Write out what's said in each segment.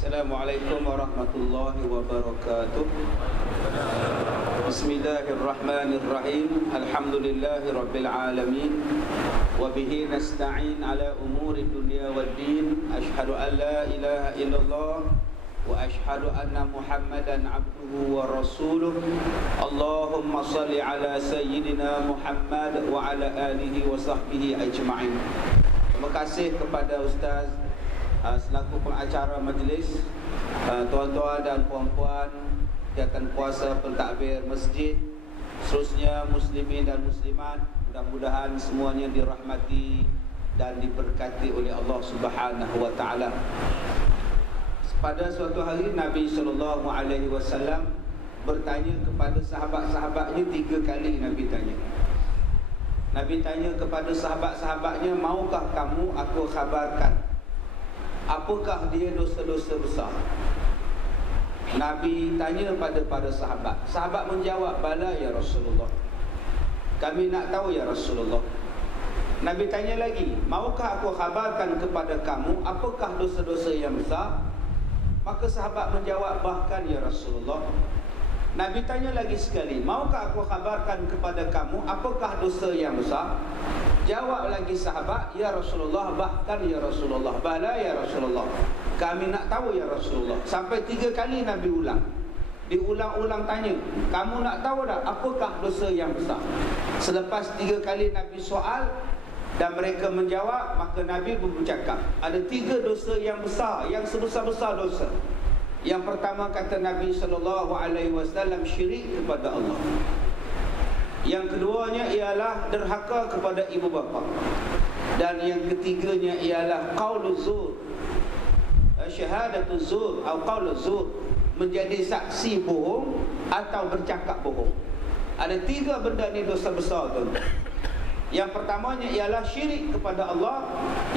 Assalamualaikum warahmatullahi wabarakatuh. Bismillahirrahmanirrahim. Alhamdulillahi rabbil alamin. Wa bihi nasta'in ala umuri dunya waddin. Ashhadu an la ilaha illallah wa ashhadu anna Muhammadan abduhu wa rasuluh. Allahumma salli ala sayyidina Muhammad wa ala alihi wa sahbihi ajma'in. Terima kasih kepada Ustaz selaku pengacara majlis, tuan-tuan dan puan-puan jawatan kuasa pentadbir masjid, seterusnya muslimin dan muslimat, mudah-mudahan semuanya dirahmati dan diberkati oleh Allah Subhanahu wa taala. Pada suatu hari Nabi SAW bertanya kepada sahabat-sahabatnya 3 kali. Nabi tanya kepada sahabat-sahabatnya, maukah kamu aku khabarkan apakah dia dosa-dosa besar? Nabi tanya pada para sahabat. Sahabat menjawab, bala ya Rasulullah, kami nak tahu ya Rasulullah. Nabi tanya lagi, maukah aku khabarkan kepada kamu apakah dosa-dosa yang besar? Maka sahabat menjawab, bahkan ya Rasulullah. Nabi tanya lagi sekali, maukah aku khabarkan kepada kamu apakah dosa yang besar? Jawab lagi sahabat, ya Rasulullah, bahkan ya Rasulullah, bala ya Rasulullah, kami nak tahu ya Rasulullah. Sampai 3 kali Nabi ulang. Diulang-ulang tanya, kamu nak tahu tak apakah dosa yang besar? Selepas 3 kali Nabi soal dan mereka menjawab, maka Nabi bercakap, ada 3 dosa yang besar, yang sebesar-besar dosa. Yang pertama kata Nabi SAW, syirik kepada Allah. Yang keduanya ialah derhaka kepada ibu bapa. Dan yang ketiganya ialah qauluz zur, syahadatuz zur atau qauluz zur, menjadi saksi bohong atau bercakap bohong. Ada 3 benda ni dosa besar tu. Yang pertamanya ialah syirik kepada Allah,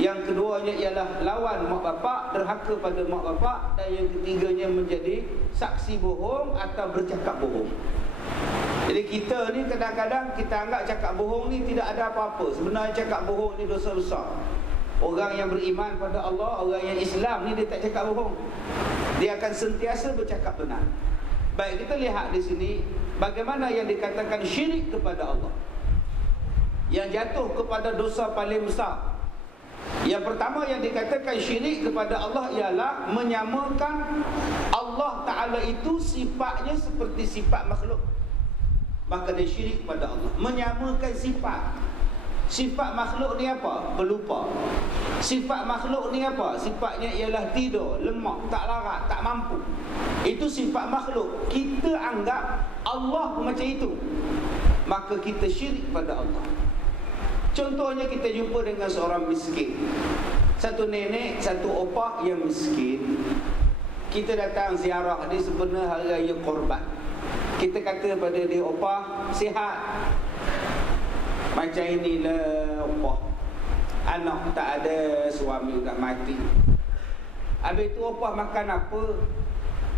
yang keduanya ialah lawan mak bapak, derhaka pada mak bapak, dan yang ketiganya menjadi saksi bohong atau bercakap bohong. Jadi kita ni kadang-kadang kita anggap cakap bohong ni tidak ada apa-apa. Sebenarnya cakap bohong ni dosa besar. Orang yang beriman pada Allah, orang yang Islam ni, dia tak cakap bohong. Dia akan sentiasa bercakap benar. Baik, kita lihat di sini bagaimana yang dikatakan syirik kepada Allah, yang jatuh kepada dosa paling besar. Yang pertama yang dikatakan syirik kepada Allah ialah menyamakan Allah Ta'ala itu sifatnya seperti sifat makhluk. Maka dia syirik kepada Allah, menyamakan sifat. Sifat makhluk ni apa? Pelupa. Sifat makhluk ni apa? Sifatnya ialah tidur, lemah, tak larat, tak mampu. Itu sifat makhluk. Kita anggap Allah macam itu, maka kita syirik pada Allah. Contohnya kita jumpa dengan seorang miskin, satu nenek, satu opah yang miskin. Kita datang ziarah dia sebenarnya hari raya Korban. Kita kata pada dia, opah sihat? Macam inilah opah, anak tak ada, suami dah mati. Habis tu opah makan apa?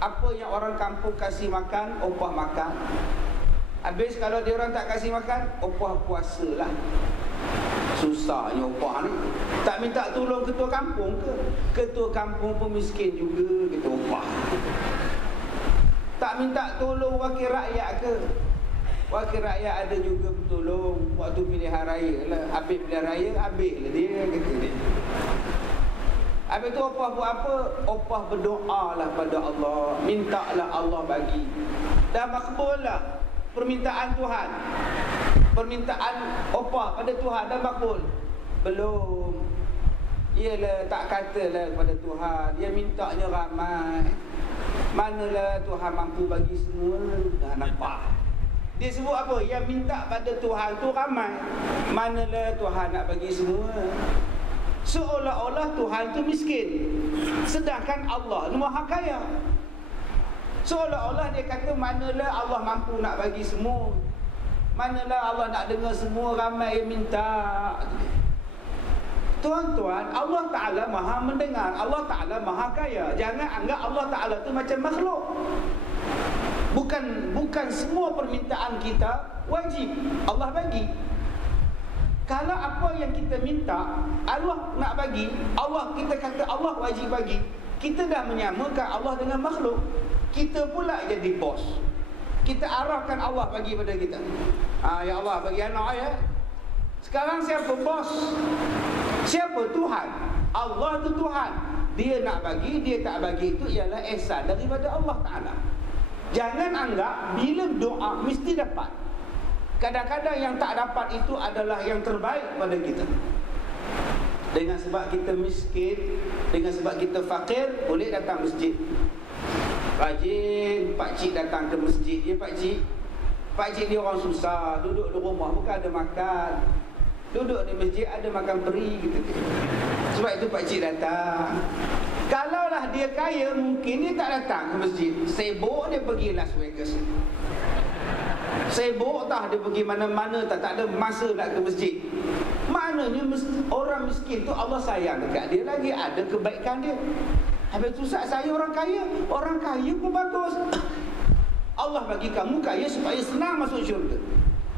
Apa yang orang kampung kasih makan, opah makan. Habis kalau dia orang tak kasih makan, opah puasalah. Susahnya opah ni. Tak minta tolong ketua kampung ke? Ketua kampung pun miskin juga, kita opah. Tak minta tolong wakil rakyat ke? Wakil rakyat ada juga tolong waktu pilihan raya lah. Habis pilihan raya, habislah dia, kata dia. Habis tu opah buat apa? Opah berdoa lah pada Allah, mintalah Allah bagi. Dah makbul lah permintaan Tuhan. Permintaan opah pada Tuhan dah makbul? Belum. Ialah tak katalah kepada Tuhan, dia mintanya ramai. Manalah Tuhan mampu bagi semua. Dah nampak. Dia sebut apa? Yang minta pada Tuhan tu ramai. Manalah Tuhan nak bagi semua. Seolah-olah Tuhan tu miskin, sedangkan Allah ni maha kaya. Seolah-olah dia kata, manalah Allah mampu nak bagi semua, manalah Allah nak dengar semua, ramai yang minta. Tuan-tuan, Allah Ta'ala maha mendengar, Allah Ta'ala maha kaya. Jangan anggap Allah Ta'ala tu macam makhluk. Bukan semua permintaan kita wajib Allah bagi. Kalau apa yang kita minta Allah nak bagi, Allah kita kata Allah wajib bagi, Kita dah menyamakan Allah dengan makhluk. Kita pula jadi bos. Kita arahkan Allah bagi pada kita. Ya Allah bagi anak ya. Sekarang siapa bos? Siapa Tuhan? Allah tu Tuhan. Dia nak bagi, dia tak bagi, itu ialah ihsan daripada Allah Ta'ala. Jangan anggap bila doa mesti dapat. Kadang-kadang yang tak dapat itu adalah yang terbaik pada kita. Dengan sebab kita miskin, dengan sebab kita fakir, boleh datang masjid. Rajin pakcik datang ke masjid. Ya pakcik, pakcik dia orang susah, duduk di rumah bukan ada makan. Duduk di masjid ada makan peri gitu. Sebab itu pakcik datang. Kalaulah dia kaya, mungkin dia tak datang ke masjid. Sibuk dia pergi Las Vegas. Sibuk tah dia pergi mana-mana, tak ada masa nak ke masjid. Maknanya orang miskin tu Allah sayang dekat dia lagi, ada kebaikan dia. Habis tu saya orang kaya pun bagus. Allah bagi kamu kaya supaya senang masuk syurga.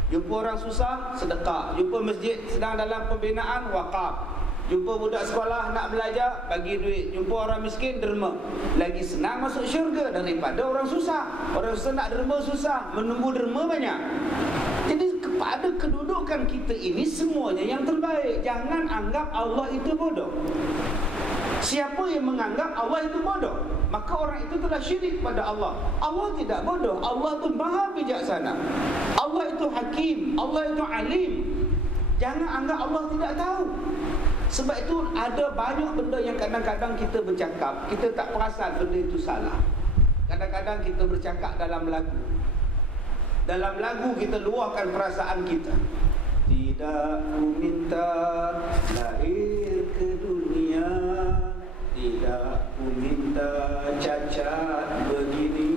Jumpa orang susah, sedekah. Jumpa masjid sedang dalam pembinaan, wakaf. Jumpa budak sekolah nak belajar, bagi duit. Jumpa orang miskin, derma. Lagi senang masuk syurga daripada orang susah. Orang susah nak derma susah, menunggu derma banyak. Jadi kepada kedudukan kita ini semuanya yang terbaik. Jangan anggap Allah itu bodoh. Siapa yang menganggap Allah itu bodoh, maka orang itu telah syirik pada Allah. Allah tidak bodoh. Allah itu maha bijaksana. Allah itu hakim. Allah itu alim. Jangan anggap Allah tidak tahu. Sebab itu ada banyak benda yang kadang-kadang kita bercakap, kita tak perasan benda itu salah. Kadang-kadang kita bercakap dalam lagu. Dalam lagu kita luahkan perasaan kita. Tidak ku minta lahir ke dunia, tidak ku minta cacat begini.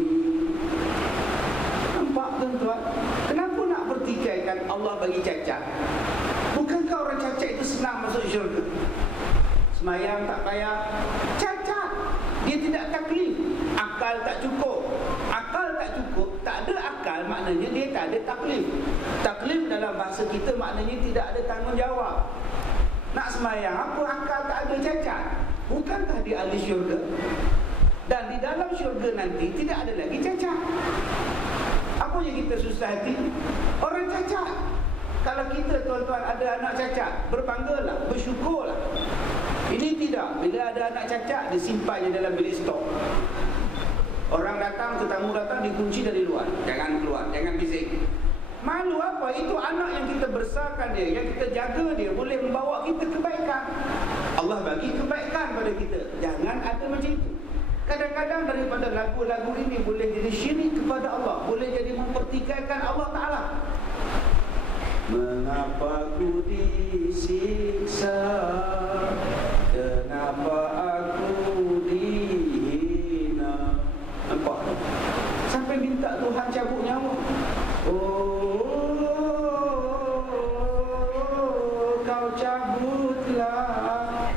Nampak tuan-tuan? Kenapa nak bertikaikan Allah bagi cacat? Bukankah orang cacat itu senang masuk syurga? Semayang tak payah, cacat. Dia tidak taklif. Akal tak cukup. Akal tak cukup, tak ada akal, maknanya dia tak ada taklif. Taklif dalam bahasa kita maknanya tidak ada tanggungjawab. Nak semayang apa akal tak ada, cacat? Bukankah dia ahli syurga? Dan di dalam syurga nanti tidak ada lagi cacat. Apa yang kita susah hati? Orang cacat. Kalau kita tuan-tuan ada anak cacat, berbanggalah, bersyukurlah. Ini tidak. Bila ada anak cacat, disimpannya dalam bilik stok. Orang datang, tetamu datang, dikunci dari luar. Jangan keluar, jangan bising. Malu apa? Itu anak yang kita besarkan dia, yang kita jaga dia, boleh membawa kita kebaikan. Allah bagi kebaikan pada kita. Jangan ada macam itu. Kadang-kadang daripada lagu-lagu ini boleh jadi syirik kepada Allah, boleh jadi mempertikaikan Allah Ta'ala. Mengapa ku disiksa? Kenapa aku dihina? Nampak? Sampai minta Tuhan cabut nyawa. Kau cabutlah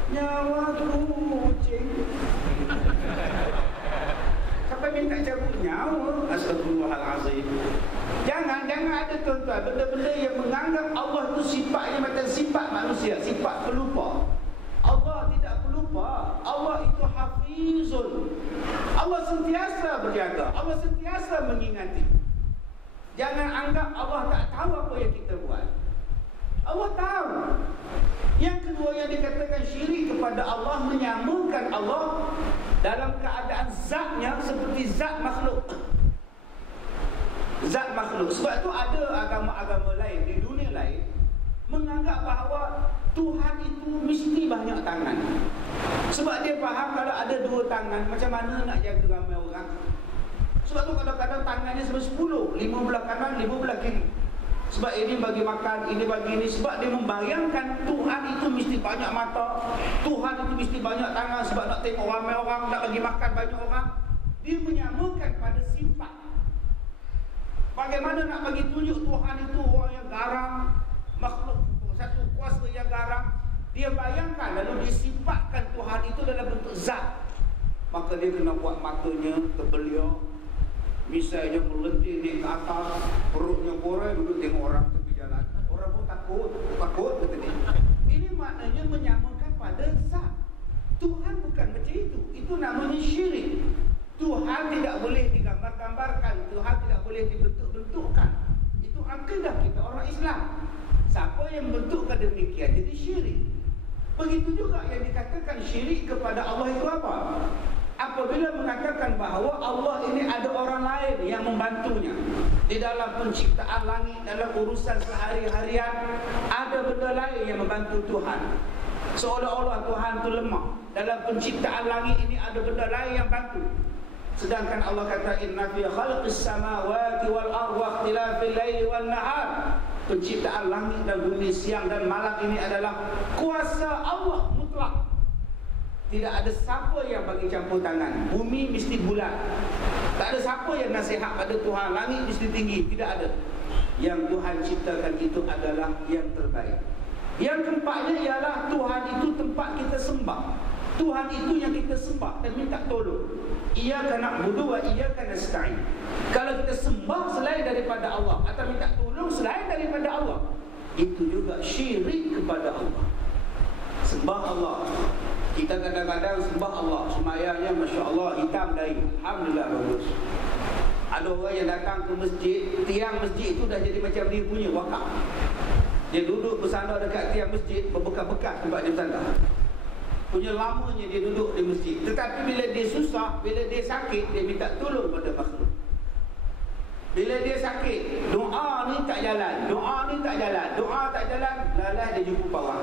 nyawaku kucing. Sampai minta cabut nyawa. Astagfirullahalazim. Jangan ada tuan-tuan benda-benda yang menganggap Allah itu sifatnya macam sifat manusia, sifat pelupa. Allah tidak pelupa. Allah itu hafizun. Allah sentiasa berjaga. Allah sentiasa mengingati. Jangan anggap Allah tak tahu apa yang kita buat. Allah tahu. Yang kedua yang dikatakan syirik kepada Allah, menyamakan Allah dalam keadaan zatnya seperti zat makhluk. Zat makhluk. Sebab tu ada agama-agama lain di dunia lain menganggap bahawa Tuhan itu mesti banyak tangan. Sebab dia faham kalau ada dua tangan, macam mana nak jaga ramai orang. Sebab tu kadang-kadang tangannya sampai 10, 5 belah kanan, 5 belah kiri. Sebab ini bagi makan, ini bagi ini. Sebab dia membayangkan Tuhan itu mesti banyak mata, Tuhan itu mesti banyak tangan sebab nak tengok ramai orang, nak bagi makan banyak orang. Dia menyamakan pada sifat. Bagaimana nak bagi tunjuk Tuhan itu orang yang garang, makhluk satu kuasa yang garang. Dia bayangkan lalu disifatkan Tuhan itu dalam bentuk zat. Maka dia kena buat matanya terbelia, misalnya melentir naik ke atas, perutnya korang, duduk tengok orang tepi jalan. Orang pun takut kata dia. Ini maknanya menyamakan pada zat. Tuhan bukan macam itu. Itu namanya syirik. Tuhan tidak boleh digambar-gambarkan, Tuhan tidak boleh dibentuk-bentukkan. Itu akidah kita orang Islam. Siapa yang bentukkan demikian jadi syirik. Begitu juga yang dikatakan syirik kepada Allah itu apa? Apabila mengatakan bahawa Allah ini ada orang lain yang membantunya di dalam penciptaan langit, dalam urusan sehari-harian, ada benda lain yang membantu Tuhan. Seolah-olah Tuhan itu lemah. Dalam penciptaan langit ini ada benda lain yang bantu. Sedangkan Allah kata inna fi khalqis samawati wal ardi wa ikhtilafil laili wan nahar. Penciptaan langit dan bumi, siang dan malam ini adalah kuasa Allah mutlak. Tidak ada siapa yang bagi campur tangan. Bumi mesti bulat. Tak ada siapa yang nasihat pada Tuhan. Langit mesti tinggi. Tidak ada. Yang Tuhan ciptakan itu adalah yang terbaik. Yang keempatnya ialah Tuhan itu tempat kita sembah. Tuhan itu yang kita sembah dan minta tolong. Iyyaka na'budu wa iyyaka nasta'in. Kalau kita sembah selain daripada Allah atau minta tolong selain daripada Allah, itu juga syirik kepada Allah. Sembah Allah. Kita kadang-kadang sembah Allah, semayangnya Masya Allah hitam dari, Alhamdulillah bagus. Ada orang yang datang ke masjid, tiang masjid itu dah jadi macam dia punya wakaf. Dia duduk bersandar dekat tiang masjid, berbekas-bekas tempat dia bersandar. Punya lamanya dia duduk di masjid. Tetapi bila dia susah, bila dia sakit, dia minta tolong pada makhluk. Bila dia sakit, doa ni tak jalan, doa ni tak jalan, doa tak jalan, lalah dia jumpa bawah.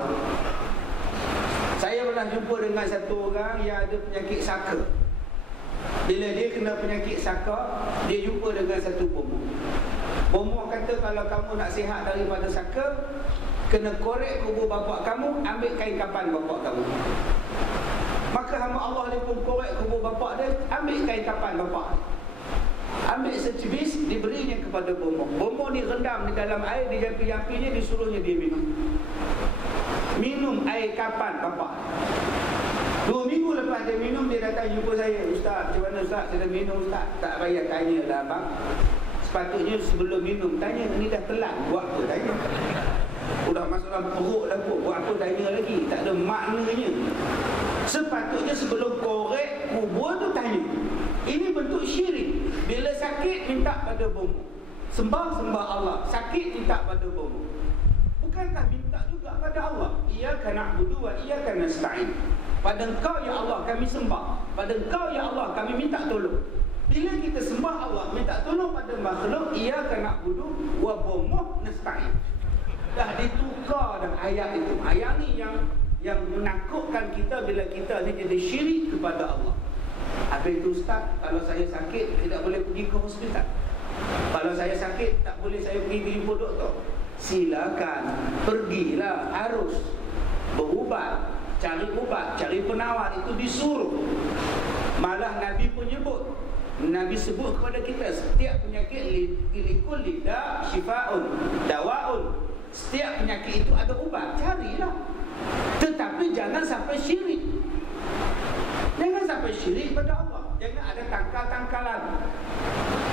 Saya pernah jumpa dengan satu orang yang ada penyakit saka. Bila dia kena penyakit saka, dia jumpa dengan satu pomoh. Pomoh kata kalau kamu nak sihat daripada saka, kena korek kubur bapak kamu, ambil kain kafan bapak kamu. Maka hamba Allah dia pun korek kubur bapak dia, ambil kain kafan bapak dia. Ambil secebis, diberinya kepada pomoh. Pomoh ni rendam di dalam air, dijampi-jampinya, disuruhnya dia minum. Minum air kapan bapak. 2 minggu lepas dia minum, dia datang jumpa saya. Ustaz, macam mana Ustaz? Saya dah minum Ustaz. Tak payah tanya lah abang. Sepatutnya sebelum minum tanya, ni dah telan, buat apa tanya. Udah masuk dalam perut dah pun, buat apa tanya lagi. Tak ada maknanya. Sepatutnya sebelum korek kubur tu tanya. Ini bentuk syirik. Bila sakit minta pada bomoh. Sembah Allah. Sakit minta pada bomoh. Bukankah minta juga pada Allah? Iyyaka na'budu wa iyyaka nasta'in. Pada Engkau ya Allah kami sembah. Pada Engkau ya Allah kami minta tolong. Bila kita sembah Allah, minta tolong pada makhluk, iyyaka na'budu wa bomoh nasta'in. Dah ditukar dah ayat itu. Ayat ni yang menakutkan kita bila kita ni jadi syirik kepada Allah. Habis itu Ustaz, kalau saya sakit tidak boleh pergi ke hospital. Kalau saya sakit tak boleh saya pergi jumpa doktor. Silakan, pergilah, harus berubat, cari ubat, cari penawar, itu disuruh. Malah Nabi pun nyebut, Nabi sebut kepada kita, setiap penyakit lilikul lidah syifa'un dawaun. Setiap penyakit itu ada ubat, carilah. Tetapi jangan sampai syirik. Jangan sampai syirik pada Allah. Jangan ada tangkal-tangkalan.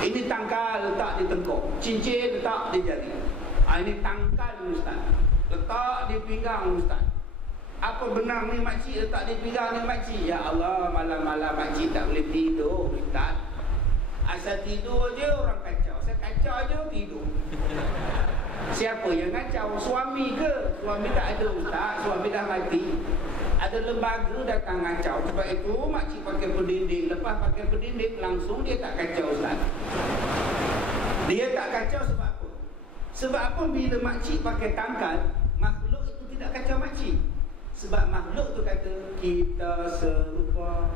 Ini tangkal letak di tengkuk, cincin letak di jari. Ini tangkal Ustaz, letak di pinggang Ustaz. Apa benar ni makcik letak di pinggang ni makcik? Ya Allah, malam-malam makcik tak boleh tidur Ustaz. Asal tidur je orang kacau. Saya kacau je tidur. Siapa yang kacau? Suami ke? Suami tak ada Ustaz, suami dah mati. Ada lembaga datang kacau. Sebab itu makcik pakai pendinding. Lepas pakai pendinding langsung dia tak kacau Ustaz. Dia tak kacau sebab apa? Sebab apa bila makcik pakai tangkal, makhluk itu tidak kacau makcik? Sebab makhluk tu kata kita serupa.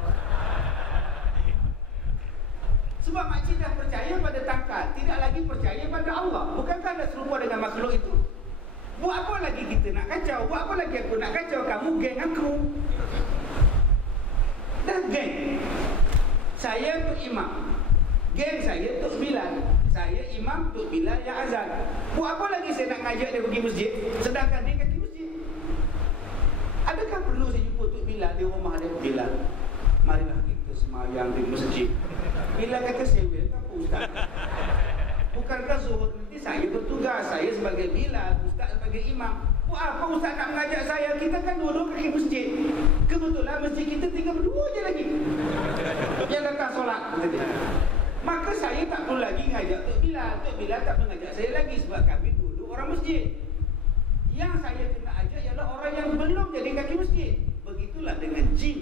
Sebab makcik dah percaya pada tangkal, tidak lagi percaya pada Allah. Bukankah dah serupa dengan makhluk itu? Buat apa lagi kita nak kacau? Buat apa lagi aku nak kacau? Kamu geng aku. Dah geng. Saya tu imam, geng saya Tok Bilal. Saya imam, Tok Bilal yang azan. Buat apa lagi saya nak ngajak dia pergi masjid, sedangkan dia kaki masjid? Adakah perlu saya jumpa Tok Bilal di rumah dia? Bilal, marilah kita semayang di masjid. Bilal kata, saya apa Ustaz? Bukankah zuhur nanti saya bertugas, saya sebagai Bilal, Ustaz sebagai imam. Buat apa ustaz nak mengajak saya? Kita kan dua-dua kaki masjid. Kebetulan masjid kita tinggal berdua je lagi yang datang solat. Maka saya tak perlu lagi ngajak Tok Bilal. Tok Bilal tak mengajak saya lagi sebab kami dulu orang masjid. Yang saya kena ajak ialah orang yang belum jadi kaki masjid. Begitulah dengan jin.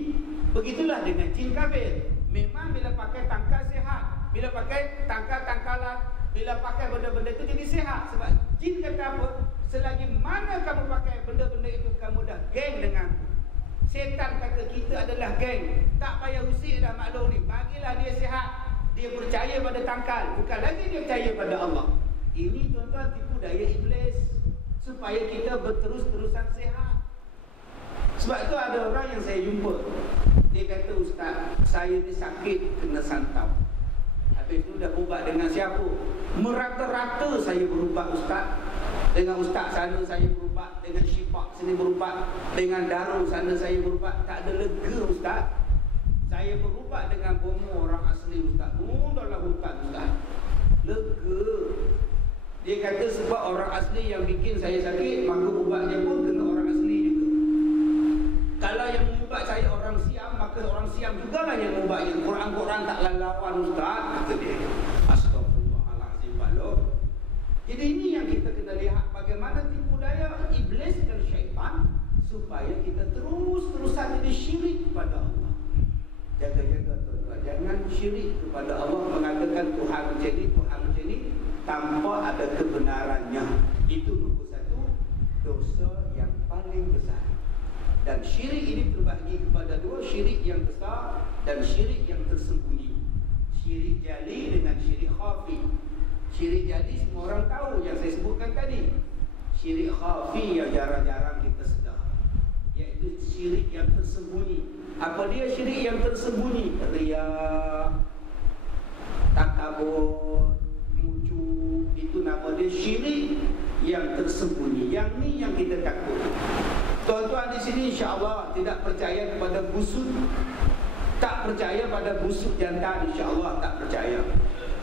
Begitulah dengan jin kafir. Memang bila pakai tangkal sihat, bila pakai tangkal-tangkalan, bila pakai benda-benda itu jadi sihat. Sebab jin kata apa? Selagi mana kamu pakai benda-benda itu, kamu dah geng dengan setan. Kata kita adalah geng. Tak payah usik dah makhluk ni. Bagilah dia sihat. Dia percaya pada tangkal, bukan lagi dia percaya pada Allah. Ini tuan-tuan tipu daya iblis supaya kita berterus-terusan sihat. Sebab tu ada orang yang saya jumpa, dia kata, ustaz, saya ni sakit kena santau. Habis tu dah berubat dengan siapa? Merata-rata saya berubat ustaz. Dengan ustaz sana saya berubat, dengan syipak sini berubat, dengan darul sana saya berubat. Tak ada lega ustaz. Saya berubat dengan bomo orang asli ustaz. Dalam hutan ustaz. Lega. Dia kata sebab orang asli yang bikin saya sakit, maka ubatnya pun kena orang asli juga. Kalau yang mengubat saya orang Siam, maka orang Siam jugalah yang mengubatnya. Quran-Quran tak lawan ustaz, kata dia. Astagfirullahaladzim balok. Jadi ini yang kita kena lihat, bagaimana tipu daya iblis dan syaitan supaya kita terus-terusan jadi syirik kepada Allah. Jaga-jaga tuan-tuan, jangan syirik kepada Allah, mengatakan Tuhan macam ni, Tuhan macam ni, tanpa ada kebenarannya. Itu nombor satu, dosa yang paling besar. Dan syirik ini terbagi kepada dua, syirik yang besar dan syirik yang tersembunyi. Syirik jali dengan syirik khafi. Syirik jali semua orang tahu yang saya sebutkan tadi. Syirik khafi yang jarang-jarang kita sedar, iaitu syirik yang tersembunyi. Apa dia syirik yang tersembunyi? Riya, takabur, muju. Itu nama dia syirik yang tersembunyi. Yang ni yang kita takut. Tuan-tuan di sini insya-Allah tidak percaya kepada busuk. Tak percaya pada busuk jantan, insya-Allah tak percaya.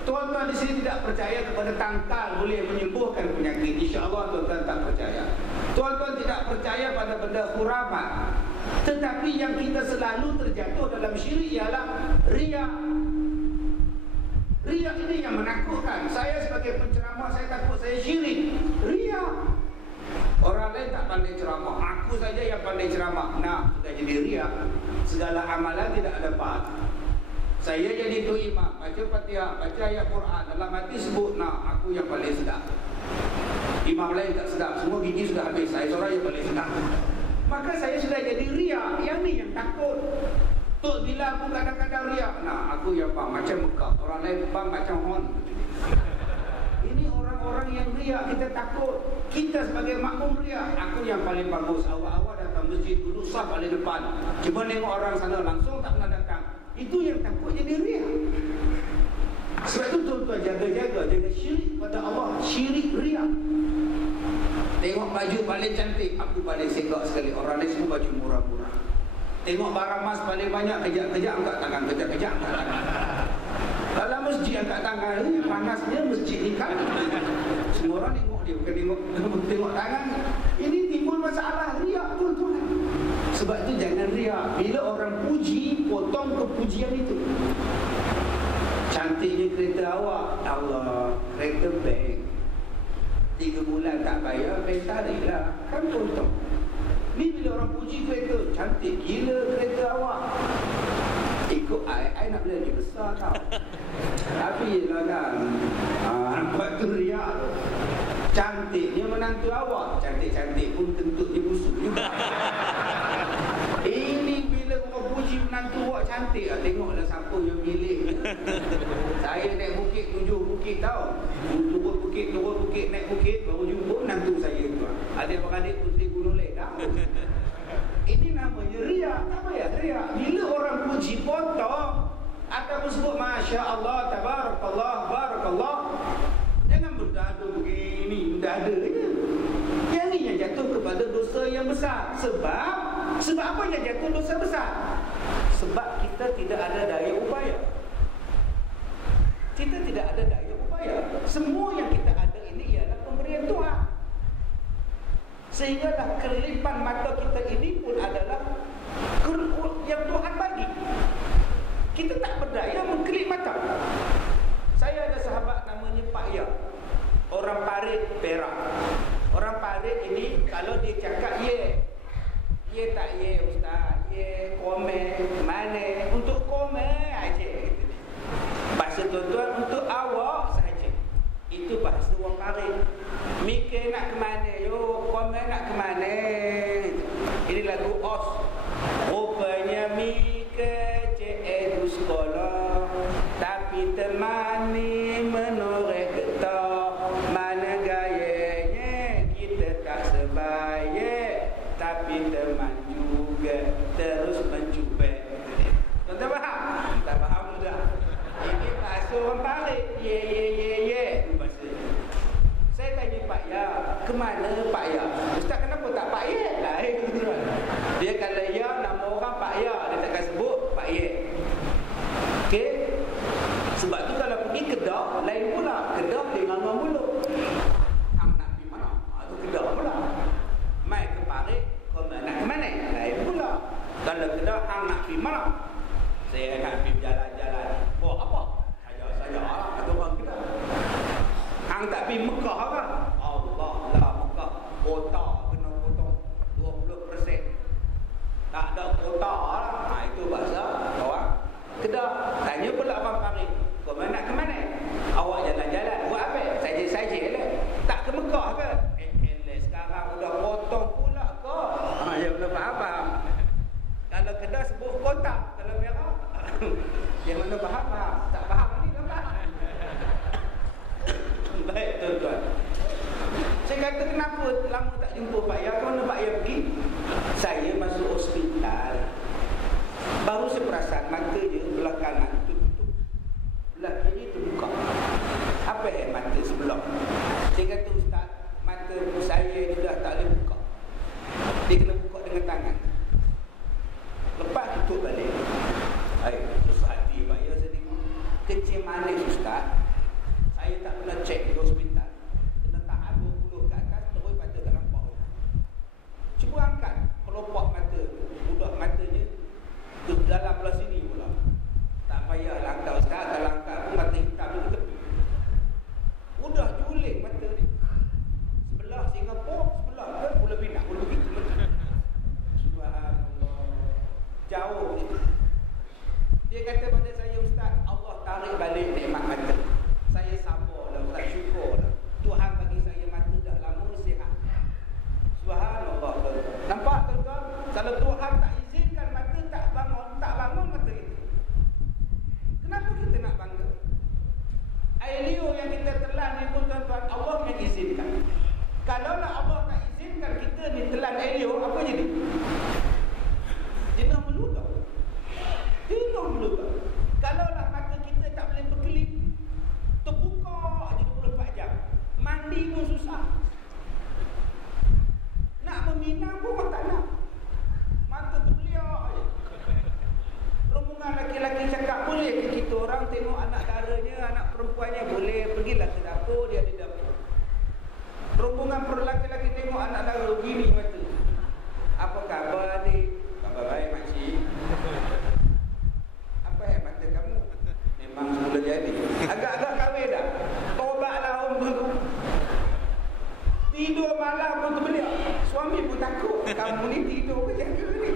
Tuan-tuan di sini tidak percaya kepada tangkal boleh menyembuhkan penyakit, insya-Allah tuan-tuan tak percaya. Tuan-tuan tidak percaya pada benda khurafat. Tetapi yang kita selalu terjatuh dalam syirik ialah riya. Riya ini yang menakutkan. Saya sebagai penceramah, saya takut saya syirik. Riya. Orang lain tak pandai ceramah, aku saja yang pandai ceramah. Nah, sudah jadi riya. Segala amalan tidak ada pahala. Saya jadi tu imam, baca Fatihah, baca ayat Quran, dalam hati sebut, nah, aku yang paling sedap. Imam lain tak sedap, semua gigi sudah habis, saya seorang yang paling sedap. Maka saya sudah jadi riak. Yang ni yang takut. Tok Bilal pun kadang-kadang riak. Nah, aku yang faham macam Mekah, orang lain faham macam Hon. Ini orang-orang yang riak, kita takut. Kita sebagai makmum riak. Aku yang paling bagus. Awal-awal datang masjid, duduk saf paling depan. Cuba tengok orang sana langsung tak pernah datang. Itu yang takut jadi riak. Sebab itu tuan-tuan jaga-jaga, jaga syirik pada Allah, syirik riak. Tengok baju paling cantik, aku paling segak sekali. Orang lain semua baju murah-murah. Tengok barang emas paling banyak, kejap-kejap angkat tangan, kejap-kejap angkat tangan. Dalam masjid angkat tangan, panasnya masjid ni kan. Semua orang tengok dia, bukan tengok tangan. Ini timbul masalah riak tuan-tuan. Sebab itu jangan riak. Bila orang puji, potong kepujian itu. Cantiknya kereta awak, Allah, kereta bank. 3 bulan tak bayar, pentari lah. Kan potong. Ni bila orang puji kereta, cantik gila kereta awak. Ikut I nak beli besar tau. Tapi lah kan, nampak tu riak. Cantiknya menantu awak, cantik-cantik pun kentut dia busuk juga. Ini bila orang puji menantu awak cantik, tengoklah siapa yang milih. Saya naik bukit, 7 bukit tau. Turun bukit, naik bukit, baru jumpa menantu saya tu. Adik-beradik puteri Gunung Ledang. Ini namanya riak. Tak payah riak. Bila orang puji potong ataupun sebut Masya Allah, Tabarakallah, Barakallah, jangan berdada begini, berdada je. Yang ni yang jatuh kepada dosa yang besar. Sebab apa yang jatuh dosa besar? Sebab kita tidak ada daya upaya. Kita tidak ada daya upaya. Semua yang kita ada ini ialah pemberian Tuhan. Sehinggalah saya mengkelip mata. Saya ada sahabat namanya Pak Ya, orang Parit, Perak. Orang Parit ini kalau dia cakap ye tak ye ustaz, ye komen mana, untuk komen aja. Bahasa tuan-tuan untuk awak sahaja. Itu bahasa orang Parit. Mikir nak ke mana, yo komen nak ke mana. Ini lagu Os. Rupanya mikir cik sekolah, tapi teman ni menoreh getah. Mana gayanya kita tak sebaya, tapi teman juga terus mencubit. Tuan-tuan faham? Tak faham sudah. Ini bahasa orang Parit. Ye. Itu bahasa. Saya tanya Pak Ya, ke mana Pak Ya? Ustaz kenapa tak Pak Ye? Lain. Dia kalau Ya, nama orang Pak Ya, dia takkan sebut Pak Ye. Okey? Sebab tu kalau pergi Kedah, lain pula. Kedah dia nganga mulut. Hang nak pergi mana? Itu Kedah pula. Mai ke Parit, kau nak ke mana? Lain pula. Kalau Kedah, hang nak pergi mana? Saya nak pergi jalan-jalan. Oh apa? Saja lah. Ada orang Kedah. Hang tak pergi Mekah kan? Allah lah Mekah. Kota kena potong 20%. Tak ada kota lah. Itu bahasa orang Kedah. Tanya pula orang Parit, kau nak ke mana? Awak jalan-jalan. Buat apa? Saja-saja lah. Tak ke Mekah ke? Sekarang udah potong pula ke? Ya belum faham. Kalau Kedah sebut kota. Kalau merah yang mana faham? Tak faham ni kan? Baik tuan-tuan. Saya kata kenapa lama tak jumpa Pak Ya? Ke mana Pak Ya pergi? Saya masuk hospital. Baru saya perasan mata je belah kanan tutup, belah kiri terbuka. Apa yang mata sebelah? Saya kata ustaz, mata saya ni dah tak boleh buka. Dia kena buka dengan tangan. Lepas tutup balik. Susah hati Pak Ya saya tengok. Kecil manis ustaz. Saya tak pernah cek di hospital. Kena tahan 20 ke atas, terus mata tak nampak. Cuba angkat kelopak mata tu. Budak matanya tu dalam belah sini pula. Tak payah langkah ustaz. Kalau langkah pun mata hitam tu tepi. Udah juling mata ni. Sebelah Singapura, sebelah ke Pulau Pinang. Pulau begitu. Subhanallah. Jauh ni. Dia kata pada saya, ustaz, Allah tarik balik nikmat mata. Saya sabarlah, tak syukurlah. Tuhan bagi saya mata dah lama sihat. Subhanallah. Nampak tuan-tuan? Kalau Tuhan tak izinkan mata tak bangun mata itu. Kenapa kita nak bangga? Air liur yang kita telan ni pun tuan-tuan, Allah yang izinkan. Kalaulah Allah tak izinkan kita ni telan air liur, apa jadi? Jenah meludah. Kalaulah mata kita tak boleh berkelip, terbuka je 24 jam, mandi pun susah, nak meminang pun tak nak, mata terbeliak je. Rombongan laki-laki cakap, boleh ke kita orang tengok anak darahnya, anak perempuannya? Boleh, pergilah ke dapur, dia di dapur. Rombongan laki-laki tengok anak darah, begini mata. Apa khabar adik? Khabar baik makcik. Apa yang mata kamu? Memang semula jadi. Agak-agak kahwin dah. Tobatlah orang. Tidur malam pun terbeliak. Suami pun takut. Kamu ni tidur ke jaga ni?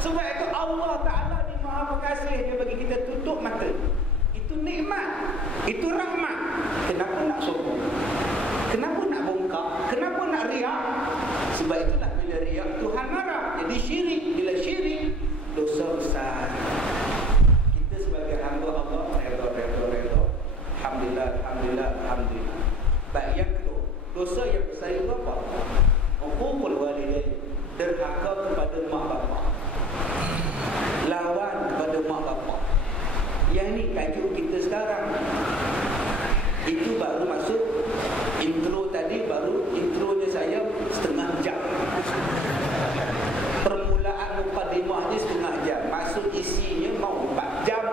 Sebab itu Allah Ta'ala ni Maha Pengasih. Dia bagi kita tutup mata. Itu nikmat. Itu rahmat. Kenapa nak sombong? Kenapa nak bongkar? Kenapa nak riak? Sebab itulah bila riak Tuhan marah. Jadi syirik. Bila syirik, dosa besar. Kita sebagai hamba Allah, redha. Alhamdulillah. Baik, yang kedua, dosa yang besar itu apa? Uququl walidain, derhaka kepada mak bapak, lawan kepada mak bapak. Yang ni tajuk kita sekarang. Itu baru masuk intro tadi, baru intronya saya setengah jam. Permulaan mukadimahnya setengah jam, masuk isinya mau 4 jam.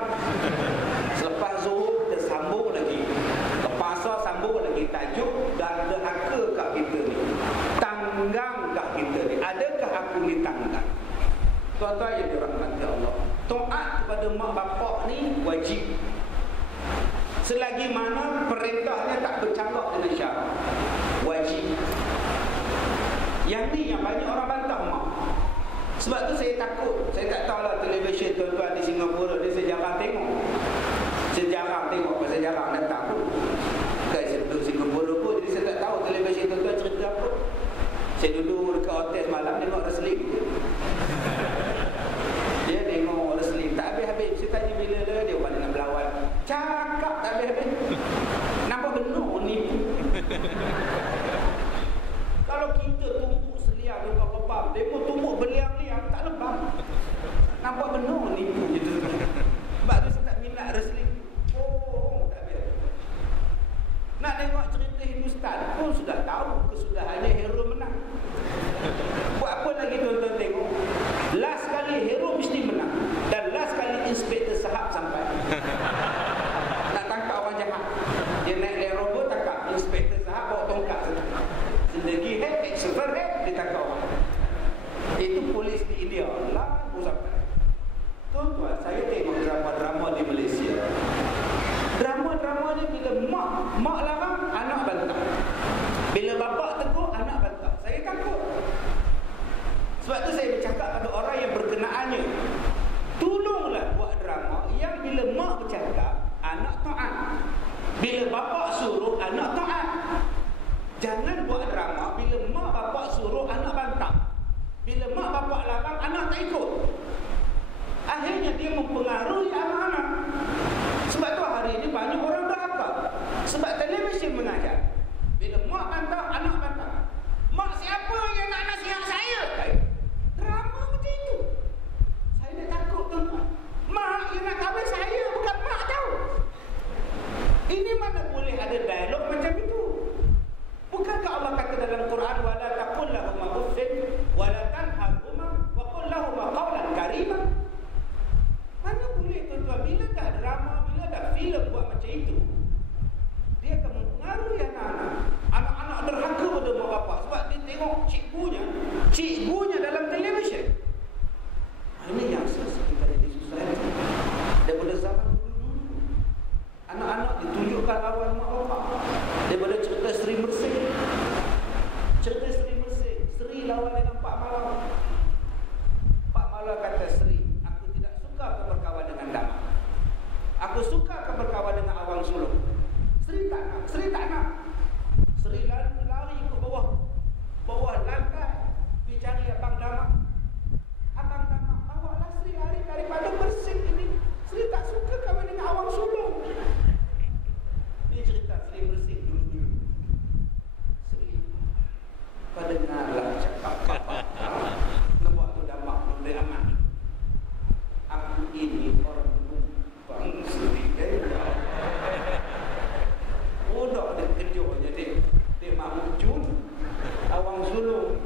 Selepas zuhur kita sambung lagi, lepas asar sambung lagi. Tajuk dah derhaka kat kita ni, tanggang kat kita ni. Adakah aku ni tanggang? Tuan-tuan yang dirahmati Allah, taat kepada mak bapak ni wajib selagi mana perintahnya tak bercanggah dengan syarak. Wajib. Yang ni yang banyak orang bantah mak. Sebab tu saya takut. Saya tak tahulah televisyen tuan-tuan di Singapura ni saya jarang tengok. Saya jarang tengok, saya jarang datang pun. Bukan saya duduk Singapura pun, jadi saya tak tahu televisyen tuan-tuan cerita apa. Saya duduk dekat hotel malam tengok wrestling. Dia tengok wrestling tak habis-habis. Saya tanya bila dia buat dengan berlawan. Cakap tak habis-habis. Nampak benar nipu. Kalau kita tumbuk seliang dekat lebam, dia pun tumbuk beliang-liang tak lebam. Nampak benar nipu je. Sebab tu saya tak minat wrestling. Oh, tak habis. Nak tengok cerita Hindustan pun sudah tahu kesudahannya hero menang. Buat apa lagi tuan-tuan tengok? Last kali hero mesti menang. Dan last kali Inspektor Sahab sampai. Nak tangkap orang jahat. Dia naik Land Rover tangkap. Inspektor Sahab bawa tongkat sendiri head, silver head, dia tangkap orang. Itu polis di India. Lah, sampai. Tuan-tuan, saya tengok drama-drama di Malaysia. Drama-drama ni bila mak larang, anak bantah. Bila bapak tegur, anak bantah. Saya takut. Sebab tu saya bercakap pada orang yang berkenaannya, tolonglah buat drama yang bila mak bercakap, anak taat. Bila bapak suruh, anak taat. Jangan buat drama bila mak bapak suruh, anak bantah. Bila mak bapak larang, anak tak ikut. Akhirnya dia mempengaruhi anak-anak. Sebab tu hari ini banyak orang berakal. Sebab televisyen mengajar, bila mak bantah, anak bantah. Mak siapa yang nak nasihat saya? Drama macam itu. Saya dah takut tuan-tuan. Mak yang nak kahwin saya, bukan mak tahu. Ini mana boleh ada dialog macam itu? Bukankah Allah kata dalam Quran, wala taqul lahuma uffin wala tanharhuma wa qul lahuma qawlan karima? Mana boleh tuan-tuan, bila dah drama, bila dah filem buat macam itu, dia akan mempengaruhi anak-anak. Anak-anak derhaka pada mak bapak sebab dia tengok cikgunya dalam televisyen. Ini yang kita jadi susah daripada zaman dulu. Anak-anak ditunjukkan lawan mak bapak. Daripada cerita Seri Mersing. Cerita Seri Mersing, Seri lawan dengan Pak Mala. Pak Mala kata, Seri, aku tidak suka kau berkawan dengan Dama. Aku suka kau berkawan dengan Awang Sulung. Seri tak nak. Seri lari ke bawah lantai, pergi cari Abang Dama. Abang Dama, bawalah Seri lari daripada Mersing ini. Seri tak suka kawan dengan Awang Sulung. Ini cerita Seri Mersing dulu. Seri, kau dengarlah cakap Papa. Nampak tu Dama boleh aman. Aku ini orang numpang Seri. Bodoh dia kejutnya dia mahu jun Awang Sulung.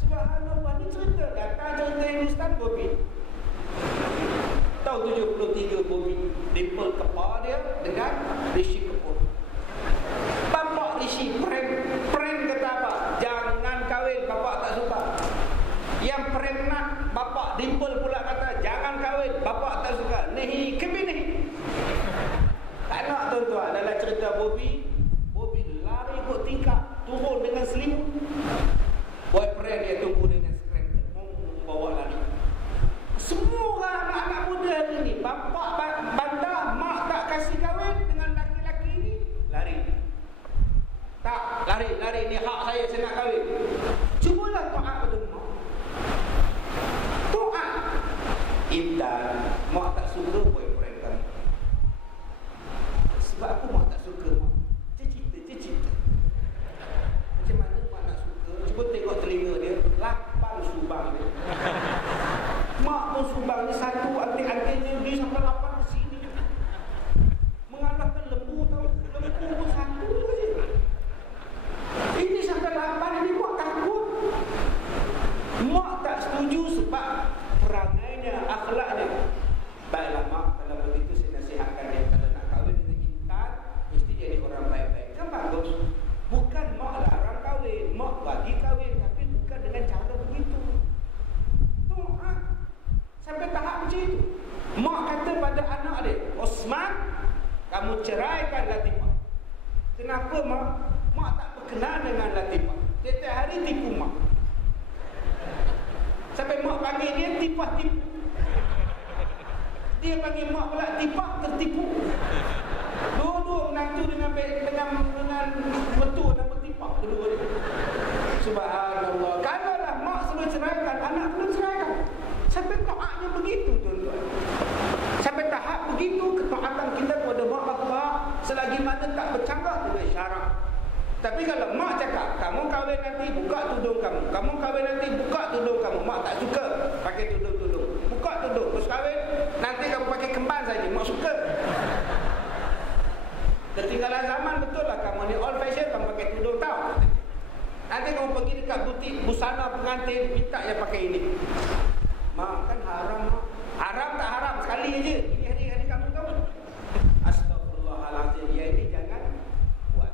Subhanallah, ni cerita datang cerita Hindustan Bobby. Tahun 73 Bobby dimple kepala dia dengan Rishi Kapoor. Bapak Rishi prank kata apa? Jangan kahwin, bapak tak suka. Yang prank nak bapak dimple pula kata jangan kahwin, bapak tak suka. Nehi kebinih. Tak nak tuan-tuan. Dalam cerita Bobby lari ikut tingkap, turun dengan selimut. Boyfriend dia tunggu dengan scramble, bawa lari. Semua orang anak-anak muda hari ni, bapak bantah, mak tak kasih kahwin dengan laki-laki kamu ceraikan Latifah. Kenapa mak? Mak tak berkenan dengan Latifah. Setiap hari tipu mak. Sampai mak panggil dia tipah tipu. Dia panggil mak pula tipah tertipu. Dua-dua menantu dengan betul nama tipah kedua dia. Subhanallah. Kalaulah mak suruh ceraikan, anak kena ceraikan. Sampai taatnya begitu, tuan-tuan. Sampai tahap begitu ketaatan kita kepada mak bapak selagi mana tak bercanggah dengan syarak. Tapi kalau mak cakap, kamu kahwin nanti buka tudung kamu, kamu kahwin nanti buka tudung kamu, mak tak suka pakai tudung-tudung. Buka tudung, terus kahwin nanti kamu pakai kemban saja, mak suka. Ketinggalan zaman betul lah kamu ni old fashion, kamu pakai tudung tahu. Nanti kamu pergi dekat butik busana pengantin, minta yang pakai ini. Mak kan haram mak. Haram tak haram, sekali aja. Ini hari-hari kamu tahu. Astagfirullahaladzim. Ya ini jangan buat.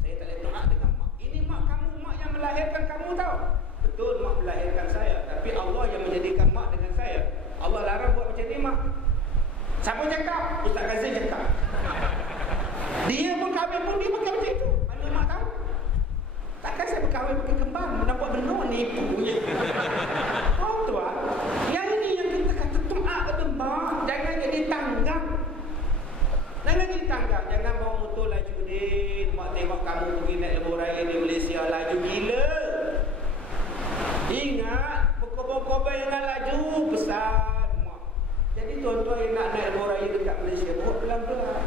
Saya tak boleh taat dengan mak. Ini mak kamu, mak yang melahirkan kamu tahu. Betul mak melahirkan saya, tapi Allah yang menjadikan mak dengan saya. Allah larang buat macam ni mak. Siapa cakap? Ustaz Kazim cakap. Dia pun kahwin pun dia pakai macam itu. Mana mak tahu? Takkan saya berkahwin pakai kembar, nampak benar nipunya. Oh tuan, yang ini yang kita kata taat pada mak, jangan jadi tanggang. Jangan jadi tanggang, jangan bawa motor laju din. Mak tengok kamu pergi naik lebuh raya di Malaysia laju gila. Ingat, pokok-pokok dengan laju pesan mak. Jadi tuan-tuan yang nak naik lebuh raya dekat Malaysia, bawa pelan-pelan.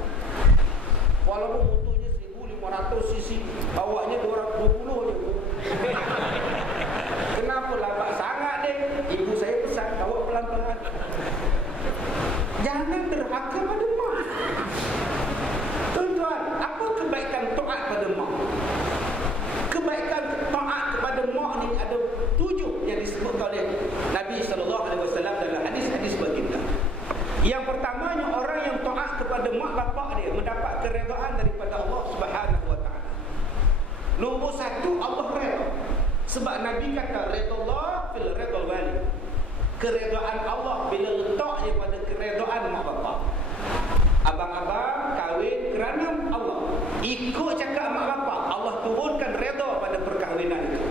Walaupun motornya 1500cc, bawanya 220 je. Kenapa lambat sangat dia? Ibu saya pesan bawa pelan-pelan. Jangan derhaka pada mak. Tuan-tuan, apa kebaikan taat pada mak? Kebaikan taat kepada mak ni ada 7 yang disebutkan oleh Nabi SAW dalam hadis-hadis baginda. Yang pertamanya, orang yang taat kepada mak bapak dia mendapat keredaan daripada Allah Subhanahu wa taala. Nombor 1, Allah redha. Sebab Nabi kata redallah fil redal wali. Keredaan Allah bila letaknya pada keredaan mak bapak. Abang-abang kahwin kerana Allah, ikut cakap mak bapak, Allah turunkan redha pada perkahwinan itu.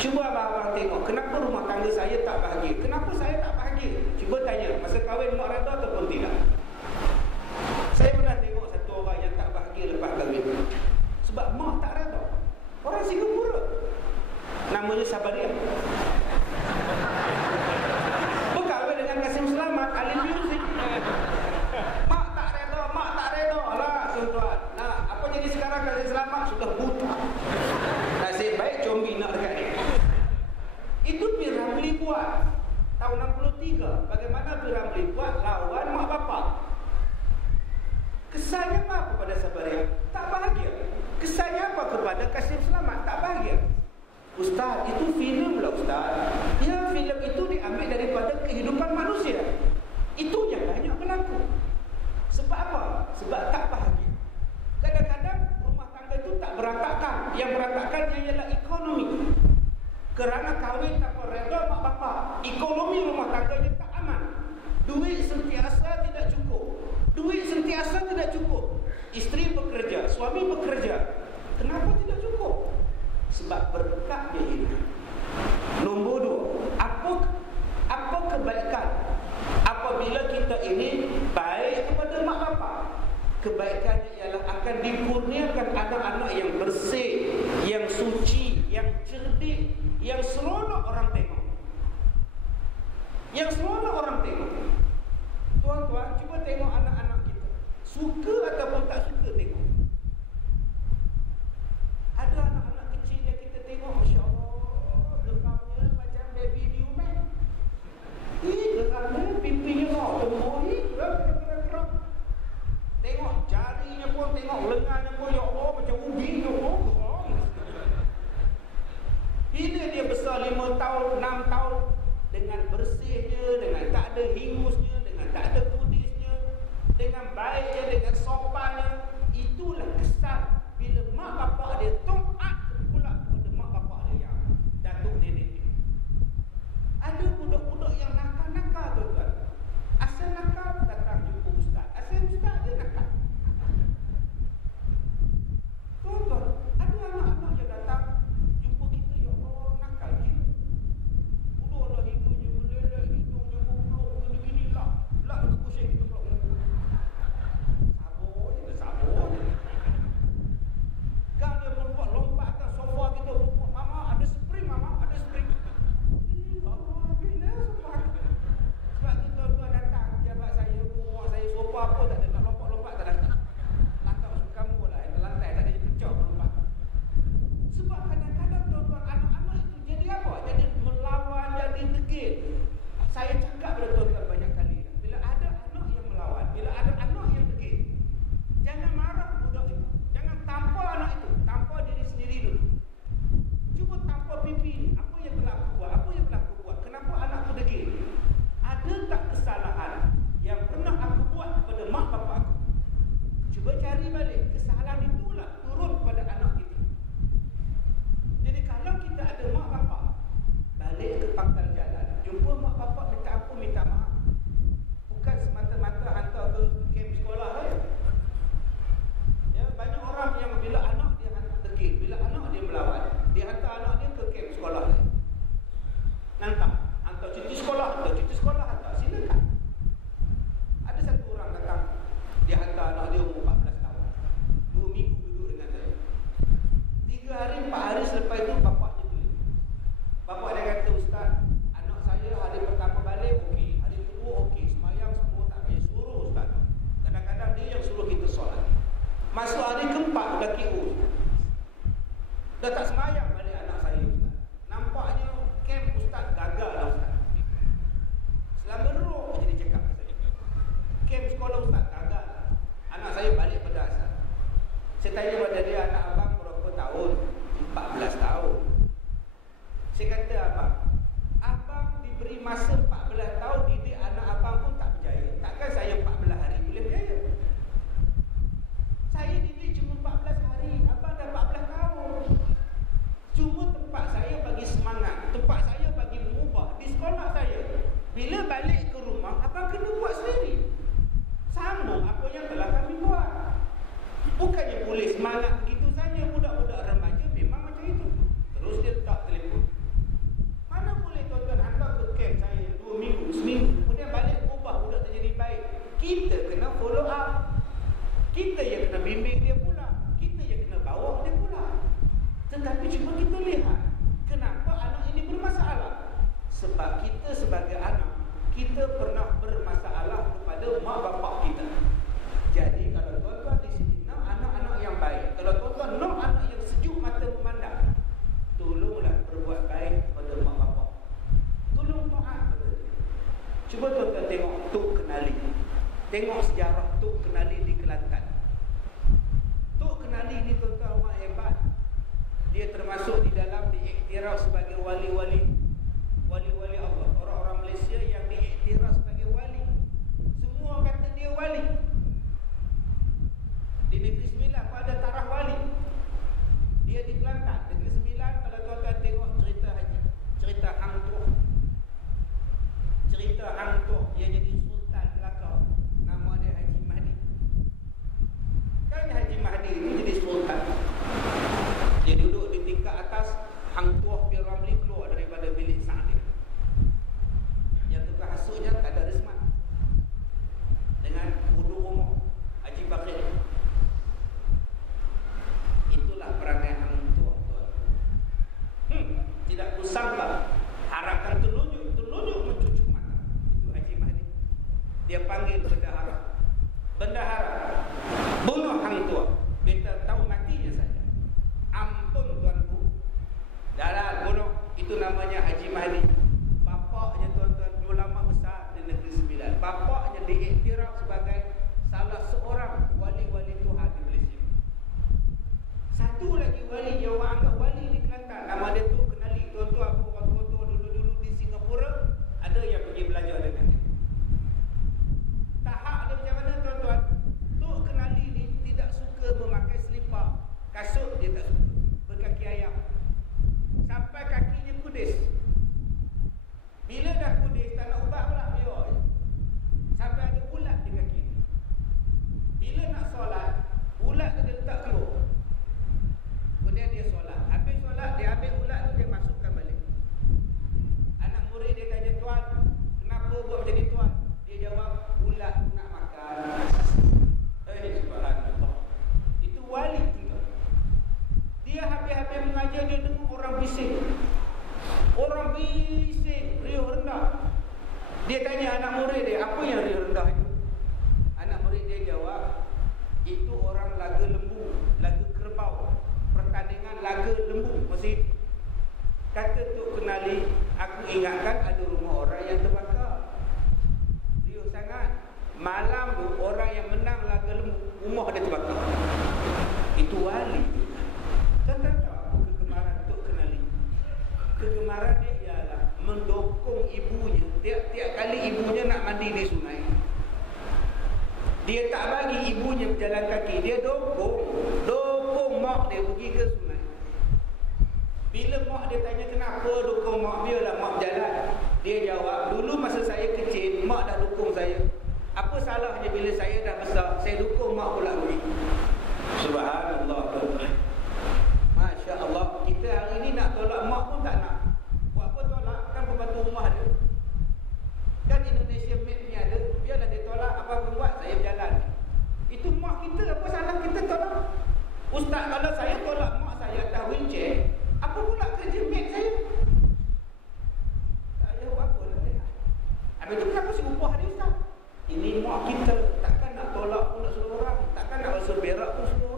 Cuba abang-abang tengok, kenapa rumah tangga saya tak bahagia? Kenapa saya tak bahagia? Cuba tanya, masa kahwin mak redha ataupun tidak? Saya pernah tengok satu orang yang tak bahagia lepas kahwin. Sebab mak tak redha. Orang Singapura. Namanya Sabaria. Berkahwin dengan Kasim Selamat, ahli muzik. Mak tak redha, mak tak redha. Alah, tuan-tuan. Nah, apa jadi sekarang Kasim Selamat sudah buta. Nasib baik combi nak dekat dia. Itu P. Ramlee buat tahun 63. Bagaimana P. Ramlee buat lawan mak bapak. Kesannya apa kepada Sabaria? Tak bahagia. Kesannya apa kepada Kasim Selamat? Tak bahagia. Ustaz, itu filem lah Ustaz. Ya, filem itu diambil daripada kehidupan manusia. Itu yang banyak berlaku. Sebab apa? Sebab tak bahagia. Kadang-kadang rumah tangga itu tak berantakan. Yang berantakan ialah ekonomi. Kerana kahwin tanpa redha mak bapak, ekonomi rumah tangganya tak aman. Duit sentiasa tidak cukup. Duit sentiasa tidak cukup. Isteri bekerja, suami bekerja. Kenapa tidak cukup? Sebab berkat dia hilang. Nombor 2, apa kebaikan apabila kita ini baik kepada mak bapak? Kebaikannya ialah akan dikurniakan anak-anak yang bersih, yang suci, yang cerdik, yang seronok orang tengok. Yang seronok orang tengok. Tuan-tuan, cuba tengok anak-anak kita. Suka ataupun tak suka tengok. Ada anak-anak kecil yang kita tengok, Masya Allah, geramnya macam baby new man. Geramnya, pipinya nak tumbuh, geram. Tengok jarinya pun, tengok lengannya pun, ya Allah, macam ubi, ya Allah, geram. Bila dia besar 5 tahun, 6 tahun, dengan bersihnya, dengan tak ada hingusnya, dengan tak ada kudisnya, dengan baiknya, dengan sopan Masuk hari keempat dah KO. Dah tak semayang balik anak saya Ustaz. Nampaknya camp Ustaz gagal lah Ustaz. Selama roh jadi cakap ke saya. Camp sekolah Ustaz gagal. Anak saya balik pada asal. Saya tanya pada dia, anak abang berapa tahun? 14 tahun. Saya kata, abang diberi masa 14 tahun didik anak abang pun tak berjaya. Takkan saya 14 hari boleh berjaya? Saya didik cuma 14 hari, abang dah 14 tahun. Cuma tempat saya bagi semangat, tempat saya bagi mengubah di sekolah saya. Bila balik ke rumah, abang kena buat sendiri. Sambung apa yang telah kami buat. Bukannya boleh semangat begitu saja. Budak-budak remaja memang macam itu. Terus dia letak telefon. Mana boleh tuan-tuan hantar ke camp saya 2 minggu, seminggu, kemudian balik ubah budak terjadi baik. Kita kena follow up. Kita yang kena bimbing dia pula. Kita yang kena bawa dia pula. Tetapi cuma kita lihat kenapa anak ini bermasalah. Sebab kita sebagai anak, kita pernah bermasalah kepada mak bapak kita. Jadi kalau tuan-tuan di sini nak anak-anak yang baik, kalau tuan-tuan nak anak yang sejuk mata memandang, tolonglah berbuat baik pada mak bapak. Tolong taat betul. Cuba tuan-tuan tengok Tok Kenali. Tengok sejarah Tok Kenali di Kelantan. Tok Kenali ni tuan-tuan orang hebat. Dia termasuk di dalam diiktiraf sebagai wali-wali Allah. Orang-orang Malaysia yang diiktiraf sebagai wali. Semua kata dia wali. Di Negeri Sembilan pun ada tarah wali. Dia di Kelantan. Negeri Sembilan, kalau tuan-tuan tengok cerita haji, cerita Hang Tuah. Cerita Hang Tuah, dia jadi sultan Melaka. Nama dia Haji Mahdi. Kan Haji Mahdi itu jadi sultan. Dia duduk di tingkat atas. Hang Tuah bin Ramli keluar daripada bilik sang dia. Yang tukar hasutnya tak ada Risman dengan Udu Umar Haji Bakir. Itulah perangai Hang Tuah. Tidak kusangka harakan telunjuk mencucuk mata. Itu Haji Mahdi. Dia panggil bendahara bunuh Hang Tuah. Beta tahu matinya saja. Ampun tuanku. Dalam bunuh. Itu namanya Haji Mahdi. Bapaknya tuan-tuan ulama besar di Negeri Sembilan. Bapaknya diiktiraf sebagai salah seorang wali-wali Tuhan di Malaysia. Satu lagi wali yang orang anggap wali di Kelantan, nama dia Tok Kenali. Tuan-tuan orang tua-tua dulu-dulu di Singapura ada yang pergi belajar dengan dia. Tahap dia macam mana tuan-tuan? Tok Kenali ni tidak suka memakai selipar. Kasut dia tak suka. Berkaki ayam. Sampai kakinya kudis. Bila dah kudis, tak nak ubah pula biar je. Sampai ada ulat di kaki. Bila nak solat, ulat tu dia letak keluar. Kemudian dia solat. Habis solat, dia ambil ulat tu, dia masukkan balik. Anak murid dia tanya, tuan, kenapa buat macam ni tuan? Dia jawab, ulat tu nak makan. Subhanallah. Itu wali tinggal. Dia habis-habis mengajar, dia dengar orang bising. Orang bising, riuh rendah. Dia tanya anak murid dia, apa yang riuh rendah itu? Anak murid dia jawab, itu orang laga lembu, laga kerbau. Pertandingan laga lembu masih. Kata Tok Kenali, aku ingatkan ada rumah orang yang terbakar. Riuh sangat. Malam tu orang yang menang laga lembu, rumah dia terbakar. Itu wali. Tuan-tuan tahu apa kegemaran Tok Kenali? Kegemaran dia ialah mendukung ibunya. Tiap-tiap kali ibunya nak mandi di sungai, dia tak bagi ibunya berjalan kaki. Dia dukung mak dia pergi ke sungai. Bila mak dia tanya kenapa dukung mak, biarlah mak berjalan. Dia jawab, dulu masa saya kecil, mak dah dukung saya. Apa salahnya bila saya dah besar, saya dukung mak pula pergi. Subhanallah. Masya Allah. Kita hari ini nak tolak mak pun tak nak. Buat apa tolak? Kan pembantu rumah dia. Kan Indonesia made ni ada. Biarlah dia tolak, apa pun buat, saya berjalan. Itu mak kita, apa salah kita tolak? Ustaz, kalau saya tolak mak saya atas wheelchair, apa pula kerja mate saya? Tak ada apa-apa lah dia. Habis tu kenapa si upah dia Ustaz? Ini mak kita. Takkan nak tolak pula suruh orang. Takkan nak suruh berak pun suruh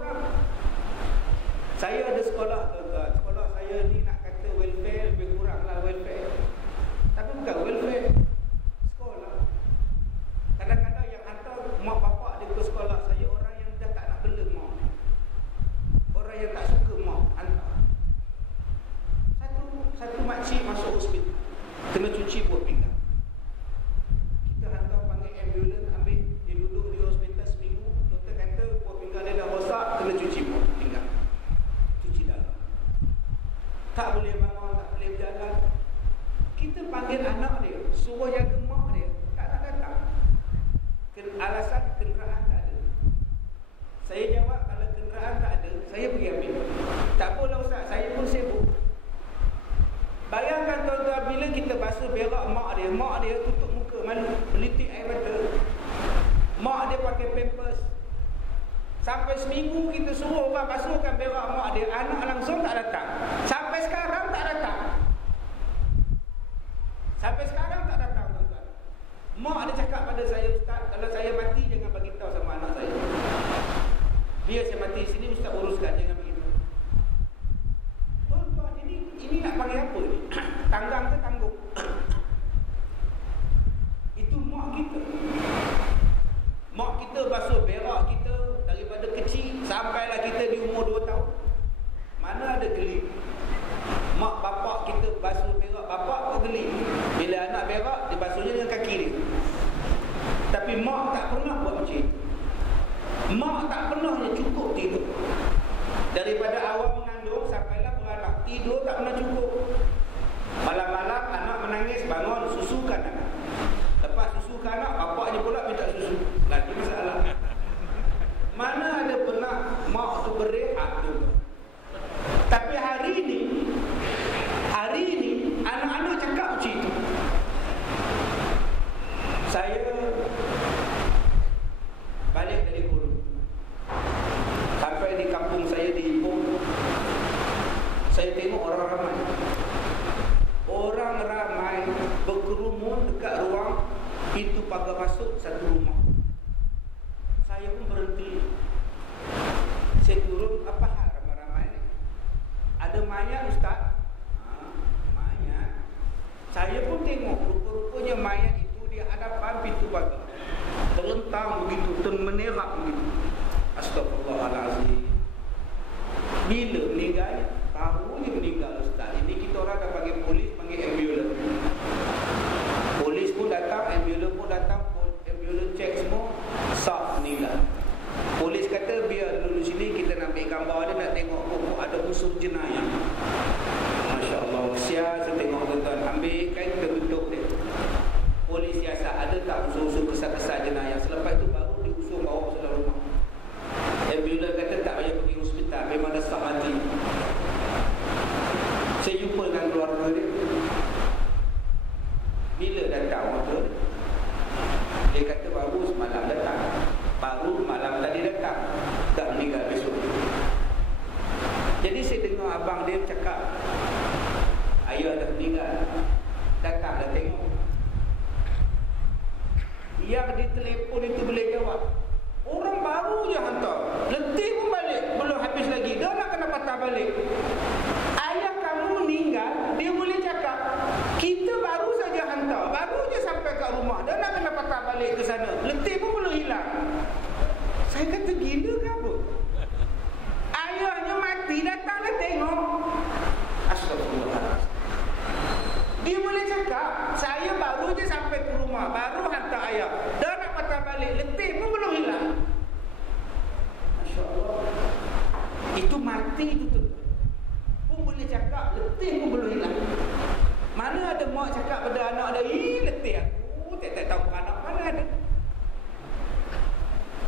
alasan kenderaan tak ada. Saya jawab, kalau kenderaan tak ada, saya pergi ambil. Tak apalah Ustaz, saya pun sibuk. Bayangkan tuan-tuan, bila kita basuh berak mak dia tutup muka, malu, melitik air mata. Mak dia pakai pampers. Sampai seminggu kita suruh orang basuhkan berak mak dia, anak langsung tak datang. Sampai sekarang tak datang. Sampai sekarang tak datang, tuan-tuan. Mak dia cakap pada saya, Ustaz, kalau saya mati jangan bagi tahu sama anak saya. Biar saya mati sini, Ustaz uruskan, jangan begitu. Tuan-tuan, ini nak panggil apa ni? Tanggang ke tanggung? Itu mak kita. Mak kita basuh berak kita daripada kecil sampailah kita di umur 2 tahun. Mana ada geli? Mak bapak kita basuh berak bapak pun geli. Bila anak berak, dia basuhnya dengan kaki dia. Tapi mak tak pernah buat macam itu. Mak tak pernahnya cukup tidur. Daripada awal mengandung sampailah beranak, tidur tak pernah cukup. Malam-malam anak menangis, bangun, susukan anak. Lepas susukan anak, bapaknya pula minta susu. Lagi masalah. Mana ada pernah mak tu berehat tu. Tapi hari ini anak-anak cakap macam itu. Saya balik dari Kuala, sampai di kampung saya di Ipoh, saya tengok orang ramai. Orang ramai berkerumun dekat ruang pintu pagar masuk satu rumah. Saya pun berhenti. Saya turun, apa hal ramai-ramai ni? Ada mayat Ustaz? Mayat. Saya pun tengok, rupa-rupanya mayat itu di hadapan pintu pagar. Terlentang begitu, termenerap begitu. Astagfirullahalazim. Bila meninggal? Baru je meninggal Ustaz. Ini kita orang dah panggil polis, panggil ambulans. Polis pun datang, ambulans pun datang, ambulans cek semua, sah meninggal. Polis kata biar dulu sini kita nak ambil gambar dia, nak tengok ada unsur jenayah. Masya Allah, saya tengok tuan-tuan, ambil kan kita tutup dia. Polis siasat, ada tak unsur-unsur kesal-kesal jenayah? Selepas itu baru diusung bawa ke dalam rumah. Ambulans kata tak payah pergi hospital, memang dah sah mati. Saya jumpa dengan keluarga dia. Bila datang waktu dia kata baru semalam datang. Baru malam tadi datang. Tak meninggal besok. Jadi saya dengar abang dia cakap, ayah dah meninggal. Datang dah tengok. Yang di telefon itu boleh jawab. Orang baru je hantar. Letih pun balik. Belum habis lagi. Dah nak kena patah balik. Ayah kamu meninggal, dia boleh cakap, kita baru saja hantar. Baru je sampai kat rumah. Dah nak kena patah balik ke sana. Letih pun belum hilang. Saya kata gila ke apa? Ayahnya mati, datang dah tengok. Astagfirullahaladzim. Dia boleh cakap, saya baru je sampai ke rumah, baru hantar ayah. Dah nak patah balik, letih pun belum hilang. Masya Allah. Itu mati itu tu. Pun boleh cakap, letih pun belum hilang. Mana ada mak cakap pada anak dia, letih aku, tak tahu anak mana ada.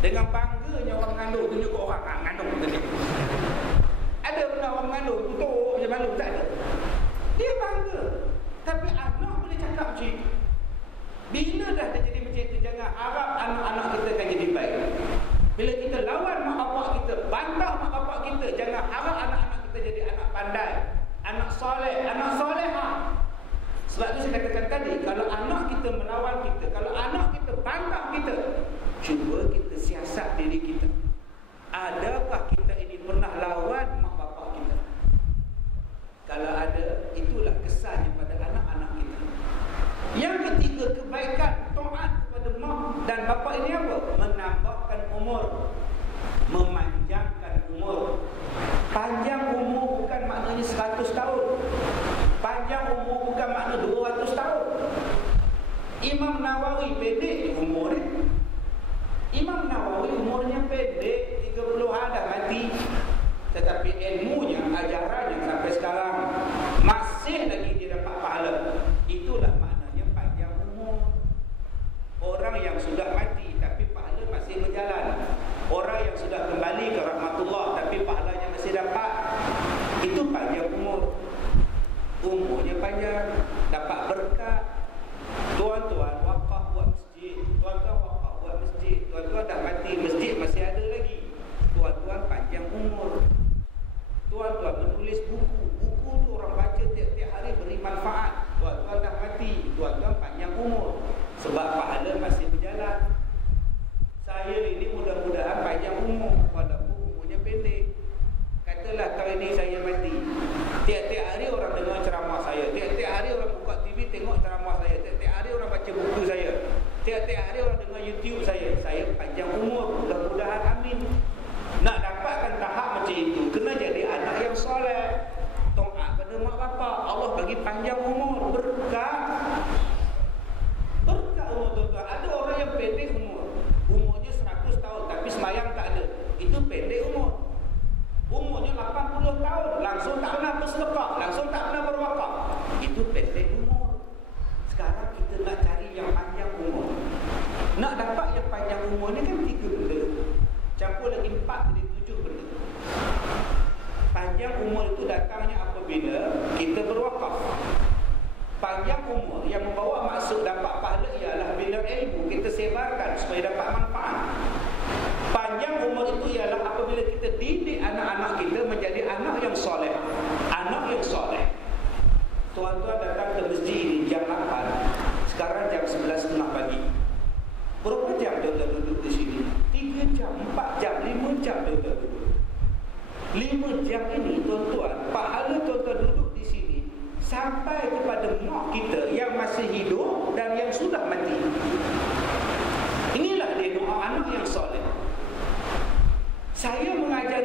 Dengan bangganya orang mengandung tunjuk ke orang, mengandung tadi. Ada pernah orang mengandung tutup macam malu? Tak ada. Dia bangga. Tapi anak boleh cakap macam itu. Bila dah jadi macam itu, jangan harap anak-anak kita akan jadi baik. Bila kita lawan mak bapak kita, bantah mak bapak kita, jangan harap anak-anak kita jadi anak pandai, anak soleh, anak soleha. Sebab itu saya katakan tadi, kalau anak kita melawan kita, kalau anak kita bantah kita, cuba kita siasat diri kita. Adakah kita ini pernah lawan mak bapak kita? Kalau ada, itulah kesannya pada anak-anak kita. Yang ketiga, kebaikan taat kepada mak dan bapak ini apa? Menambahkan umur, memanjangkan umur. Panjang umur bukan maknanya 100 tahun. Panjang umur bukan makna 200 tahun. Imam Nawawi pendek umur dia. Imam Nawawi umurnya pendek, 30-an dah mati. Tetapi ilmunya, ajarannya sampai sekarang masih lagi dia dapat pahala. Itulah maknanya panjang umur. Orang yang sudah mati tapi pahala umur ni kan 3 benda. Campur lagi 4 jadi 7 benda. Panjang umur itu datangnya apabila kita berwakaf. Panjang umur yang membawa maksud dapat pahala ialah bila ilmu kita sebarkan supaya dapat manfaat. Panjang umur itu ialah apabila kita didik anak-anak kita menjadi anak yang soleh. Anak yang soleh. Tuan-tuan datang ke masjid ini jam 8. Sekarang jam 11.30 pagi. Berapa jam tuan-tuan duduk di sini? 3 jam, 4 jam, 5 jam tuan-tuan duduk. 5 jam ini tuan-tuan, pahala tuan-tuan duduk di sini sampai kepada mak kita yang masih hidup dan yang sudah mati. Inilah dia doa anak yang soleh. Saya mengajar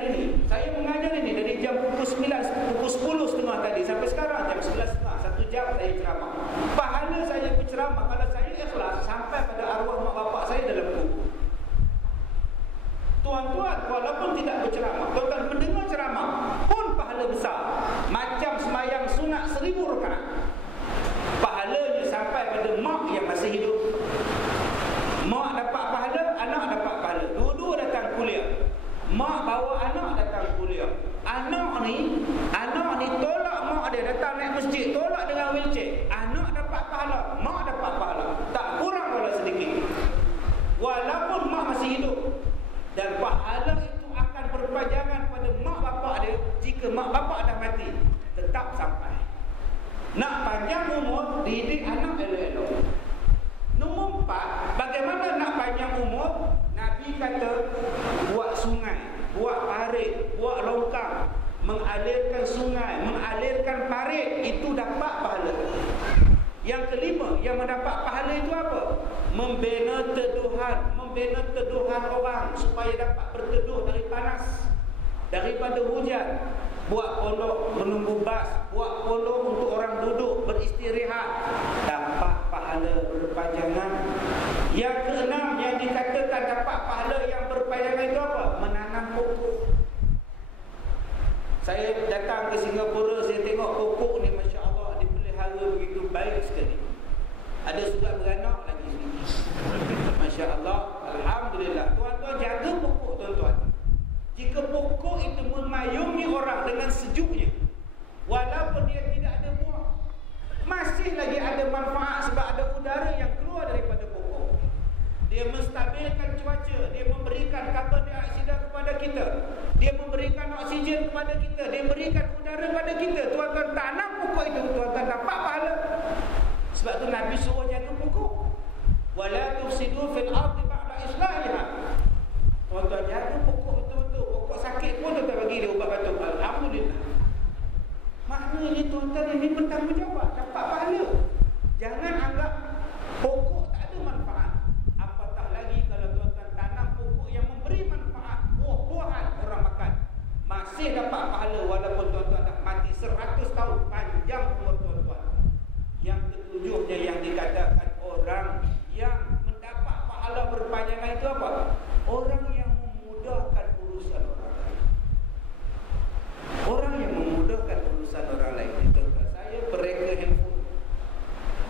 ini dari jam pukul 10.30 tadi sampai sekarang jam 11.30, 1 jam saya ceramah. Pahala saya berceramah kalau saya ikhlas sampai pada arwah mak bapak saya dalam kubur. Tuan-tuan walaupun tidak berceramah, tuan-tuan mendengar ceramah pun pahala besar. Macam sembahyang sunat 1000 rakaat. Pahalanya sampai pada mak yang masih hidup. Mak dapat pahala, anak dapat pahala. Dua-dua datang kuliah. Mak bawa anak datang kuliah. Anak ni tolak mak dia datang naik masjid, tolak dengan wheelchair. Anak dapat pahala, mak dapat pahala. Tak kurang wala sedikit. Walaupun mak masih hidup. Dan pahala itu akan berpanjangan pada mak bapak dia jika mak bapak dah mati. Tetap sampai. Nak panjang umur, didik anak elok-elok. Nombor 4, bagaimana nak panjang umur? Nabi kata buat sungai, buat parit, buat longkang, mengalirkan sungai, mengalirkan parit, itu dapat pahala. Yang kelima, yang mendapat pahala itu apa? Membina teduhan orang supaya dapat berteduh dari panas, daripada hujan. Buat pondok menunggu bas, buat pondok untuk orang duduk beristirahat, dapat pahala berpanjangan. Yang keenam yang dikatakan dapat pahala yang berpanjangan itu apa? Menanam pokok. Saya datang ke Singapura, saya tengok pokok ni, Masya Allah, dipelihara begitu baik sekali. Ada sudah beranak lagi sini. Masya Allah, Alhamdulillah. Tuan-tuan jaga pokok tuan-tuan. Jika pokok itu memayungi orang dengan sejuknya, walaupun dia tidak ada buah, masih lagi ada manfaat sebab ada udara yang keluar daripada pokok. Dia menstabilkan cuaca, dia memberikan karbon dioksida kepada kita, dia memberikan oksigen kepada kita, dia memberikan udara kepada kita. Tuan-tuan tanam pokok itu, tuan-tuan dapat pahala. Sebab tu Nabi suruh jaga pokok. Wala tufsidu fil ardi ba'da islahiha. Tuan-tuan jaga pokok betul-betul. Pokok sakit pun tuan-tuan bagi dia ubat batuk. Alhamdulillah. Maknanya tuan-tuan ini bertanggungjawab, dapat pahala. Jangan anggap pokok tak ada manfaat. Apatah lagi kalau tuan-tuan tanam pokok yang memberi manfaat, buah-buahan orang makan, masih dapat pahala walaupun tuan-tuan dah mati 100 tahun. Panjang umur tuan-tuan. Yang ketujuhnya yang dikatakan orang yang mendapat pahala berpanjangan itu apa? Orang yang memudahkan urusan orang lain. Orang yang memudahkan urusan orang lain. Contoh saya bereka handphone.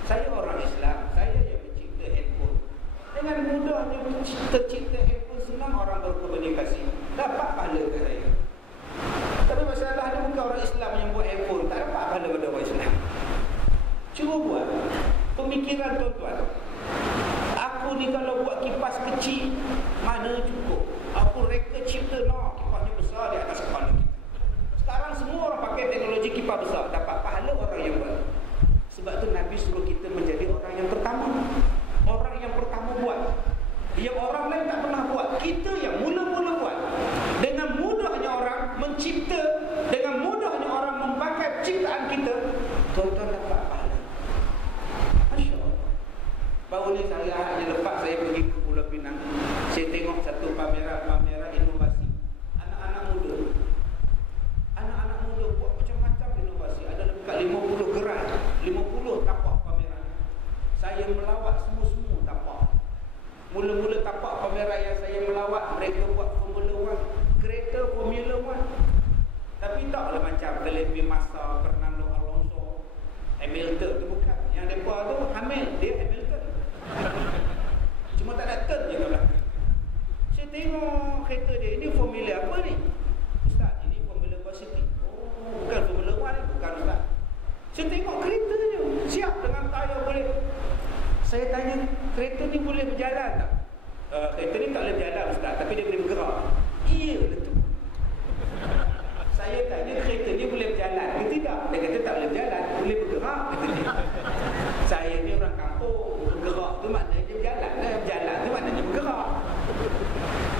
Saya orang Islam, saya yang mencipta handphone. Dengan mudahnya tercipta handphone, senang orang berkomunikasi. Dapat pahala ke saya. Tapi masalahnya bukan orang Islam yang buat handphone, tak dapat pahala pada orang Islam. Cuba buat pemikiran tuan-tuan. Aku ni kalau buat kipas kecil, mana cukup. Aku reka cipta, kipasnya besar di atas kepala kita. Sekarang semua orang pakai teknologi kipas besar, dapat pahala orang yang buat. Sebab tu Nabi suruh kita menjadi orang yang pertama. Orang yang pertama buat. Yang orang lain tak pernah buat, kita yang mula-mula buat. Dengan mudahnya orang mencipta, dengan mudahnya orang memakai ciptaan kita, tuan-tuan dapat pahala. Baru ni hari Ahad yang lepas saya pergi ke Pulau Pinang. Saya tengok satu pameran inovasi. Anak-anak muda buat macam-macam inovasi. Ada dekat 50 gerai, 50 tapak pameran. Saya melawat semua tapak. Mula-mula tapak pameran yang saya melawat, mereka buat Formula 1, kereta Formula 1. Tapi taklah macam Felipe Massa, Fernando Alonso, Hamilton tu bukan. Yang mereka tu Hamil, dia Hamilton. Cuma tak ada turn je kalau. kereta dia, ini Formula apa ni? Ustaz, ini Formula Varsity. Oh, bukan Formula 1 ni, bukan Ustaz. Saya tengok kereta je, siap dengan tayar boleh. Saya tanya, kereta ni boleh berjalan tak? Kereta ni tak boleh berjalan Ustaz, tapi dia boleh bergerak. Iya betul. Saya tanya, kereta ni boleh berjalan ke tidak? Dia kata tak boleh berjalan, boleh bergerak. Saya ni orang kampung, bergerak tu maknanya berjalan. Berjalan tu maknanya bergerak.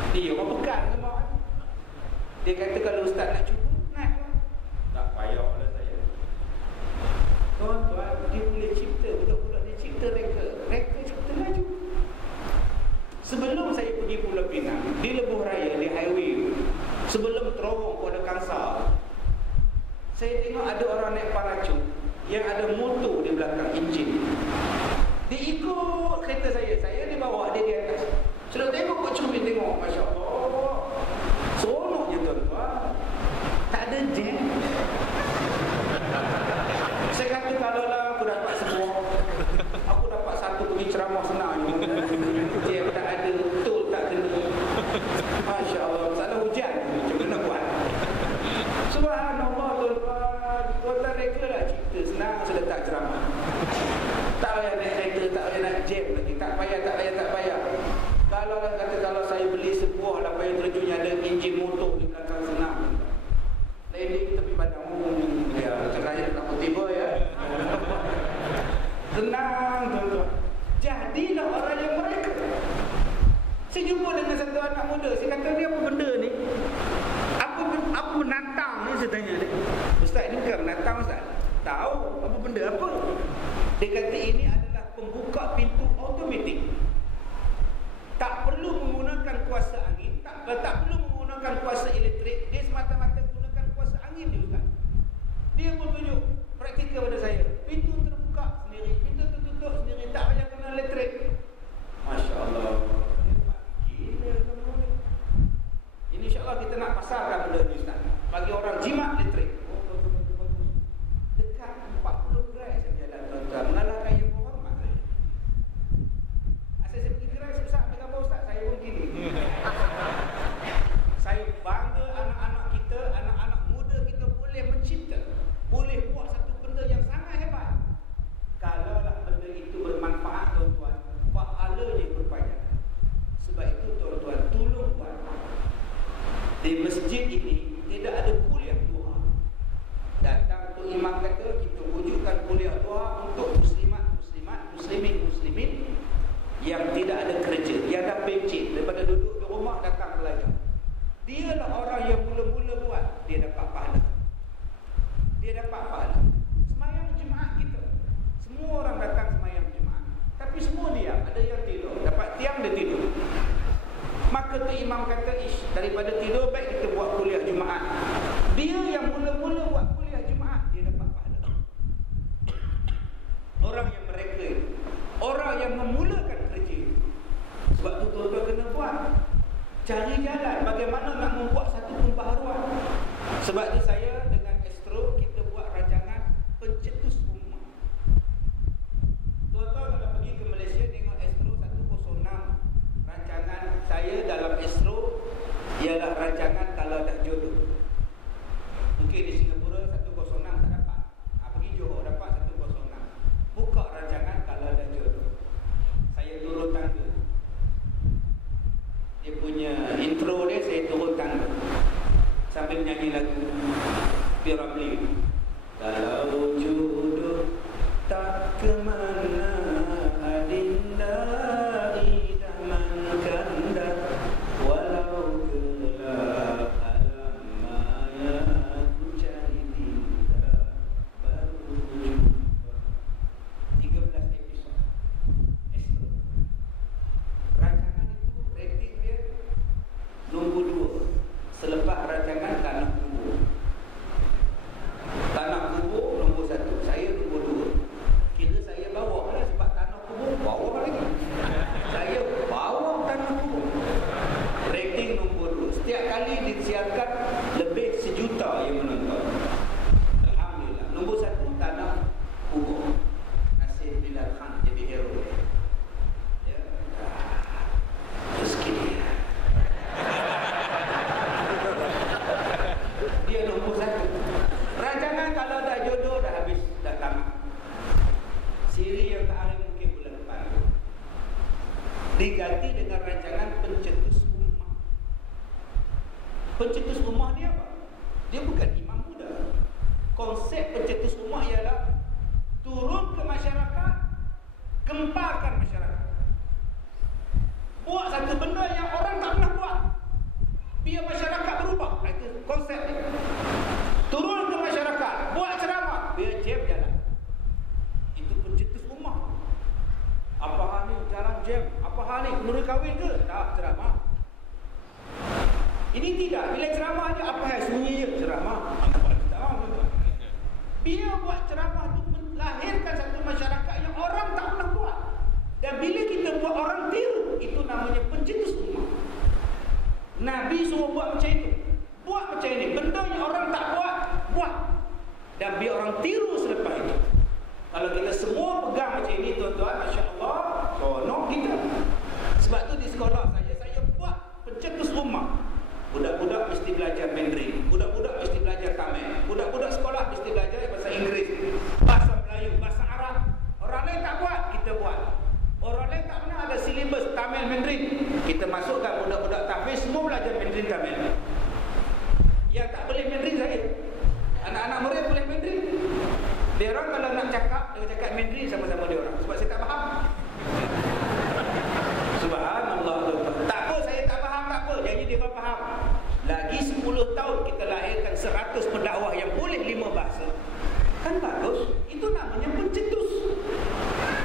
Dia orang pekan semua. Dia kata kalau Ustaz nak cuba, naik. Tak payahlah saya. Tuan-tuan, dia boleh cipta, budak-budak dia cipta reka. Reka cipta laju. Sebelum saya pergi Pulau Pinang, di Lebuh Raya, di highway, sebelum terowong Kuala Kangsar, saya tengok ada orang naik parachute yang ada motor di belakang enjin. Dia ikut kereta saya di bawah, dia di atas. Sudah tengok kok cermin tengok, Masya Allah. Seronoknya tuan-tuan. Tak ada jam. Saya kata kalau lah aku dapat semua, aku dapat satu pergi ceramah senang. Jam tak ada, betul tak kena. Masya Allah, masalah hujan macam mana buat? Subhanallah tuan-tuan. Tuan-tuan reka lah cerita senang sudah tak ceramah. Tak payah naik kereta, tak payah nak jam lagi. Tak payah. Kalau saya beli sebuah lah payah terjunnya ada enjin motor di belakang senang. Landing tepi padang ya, caranya tak tiba ya. Senang tuan-tuan. Jadilah orang yang mereka. Saya jumpa dengan satu anak muda. Saya kata dia apa benda ni? Apa menantang ni saya tanya dia. Ustaz ni bukan menantang Ustaz. Tahu apa benda apa? Dia kata ini adalah pembuka pintu automatik. Tak perlu menggunakan kuasa angin, tak perlu menggunakan kuasa elektrik. Dia semata-mata gunakan kuasa angin dia Ustaz. Dia pun tunjuk praktikal pada saya. Pintu terbuka sendiri, pintu tertutup sendiri, tak payah kena elektrik. Masya Allah. Ini insya-Allah kita nak pasarkan benda ni Ustaz. Bagi orang jimat elektrik. Dekat 40 gerai saya berjalan tuan-tuan. Mengalahkan yang berhormat saya. Asal saya pergi gerai Ustaz, ambil gambar Ustaz, saya pun gini. Saya bangga anak-anak kita, anak-anak muda kita boleh mencipta, boleh buat satu benda yang sangat hebat. Kalaulah benda itu bermanfaat tuan-tuan, pahalanya berbanyak. Sebab itu tuan-tuan, tolong buat. Di masjid ini tidak ada kuliah doa. Datang tu imam kata kita wujudkan kuliah doa untuk muslimat, muslimin yang tidak ada kerja, yang dah pencet daripada duduk di rumah datang belajar. Dialah orang yang mula-mula buat, dia dapat pahala. Semayang Jumaat kita, semua orang datang semayang Jumaat, tapi semua diam. Ada yang tidur, dapat tiang dia tidur. Maka tu imam kata, daripada tidur baik kita buat kuliah Jumaat. Dia yang mula-mula buat kuliah Jumaat, dia dapat pahala. Orang yang mereka, orang yang memulakan kerja. Sebab tu tuan-tuan kena buat. Cari jalan bagaimana nak membuat satu pembaharuan. Sebab tu saya dengan Astro kita buat rancangan pencetus rumah. Tuan-tuan kalau pergi ke Malaysia tengok Astro 106. Rancangan saya dalam Astro ialah rancangan kalau dah jodoh. Mungkin di Singapura 106 tak dapat. Pergi Johor dapat 106. Buka rancangan kalau dah jodoh. Saya turun tangga. Dia punya intro dia saya turun tangga sambil nyanyi lagu Piramli. Kalau jodoh tak kemana adinda idaman kanda walau gelap alam maya ku cari dinda baru jumpa. 13 episod Astro. Rancangan itu rating dia nombor 2 selepas rancangan Tanah Kubur. Tanah Kubur nombor 1. Pencetus ummah dia apa? Dia bukan imam muda. Konsep pencetus ummah ialah turun ke masyarakat, gemparkan masyarakat. Buat satu benda yang orang tak pernah buat, biar masyarakat berubah. Itu konsep dia. Turun ke masyarakat, buat ceramah, biar jam jalan. Itu pencetus ummah. Apa hal ni jalan jam? Apa hal ni menurut kahwin ke? Tak, ceramah. Ini tidak. Bila ceramah je, apa hal sunyi je? Ceramah. Biar buat ceramah itu melahirkan satu masyarakat yang orang tak pernah buat. Dan bila kita buat orang tiru, itu namanya pencetus ummah. Nabi suruh buat macam itu. Buat macam ini. Benda yang orang tak buat, buat. Dan biar orang tiru selepas itu. Kalau kita semua pegang macam ini, tuan-tuan, Masya Allah, tolong kita. Sebab tu di sekolah saya buat pencetus ummah. Budak-budak mesti belajar Mandarin, budak-budak mesti belajar Tamil, budak-budak sekolah mesti belajar bahasa Inggeris, bahasa Melayu, bahasa Arab. Orang lain tak buat, kita buat. Orang lain tak pernah ada silibus Tamil Mandarin, kita masukkan budak-budak tahfiz semua belajar Mandarin Tamil. Yang tak boleh Mandarin saya, anak-anak murid boleh Mandarin. Dia orang kalau nak cakap, dia cakap Mandarin sama-sama dia orang, sebab saya tak faham. Subhanallah. Tak apa, saya tak faham, tak apa. Jadi dia faham. Lagi 10 tahun kita lahirkan 100 pendakwah yang boleh 5 bahasa. Kan bagus. Itu namanya pencetus.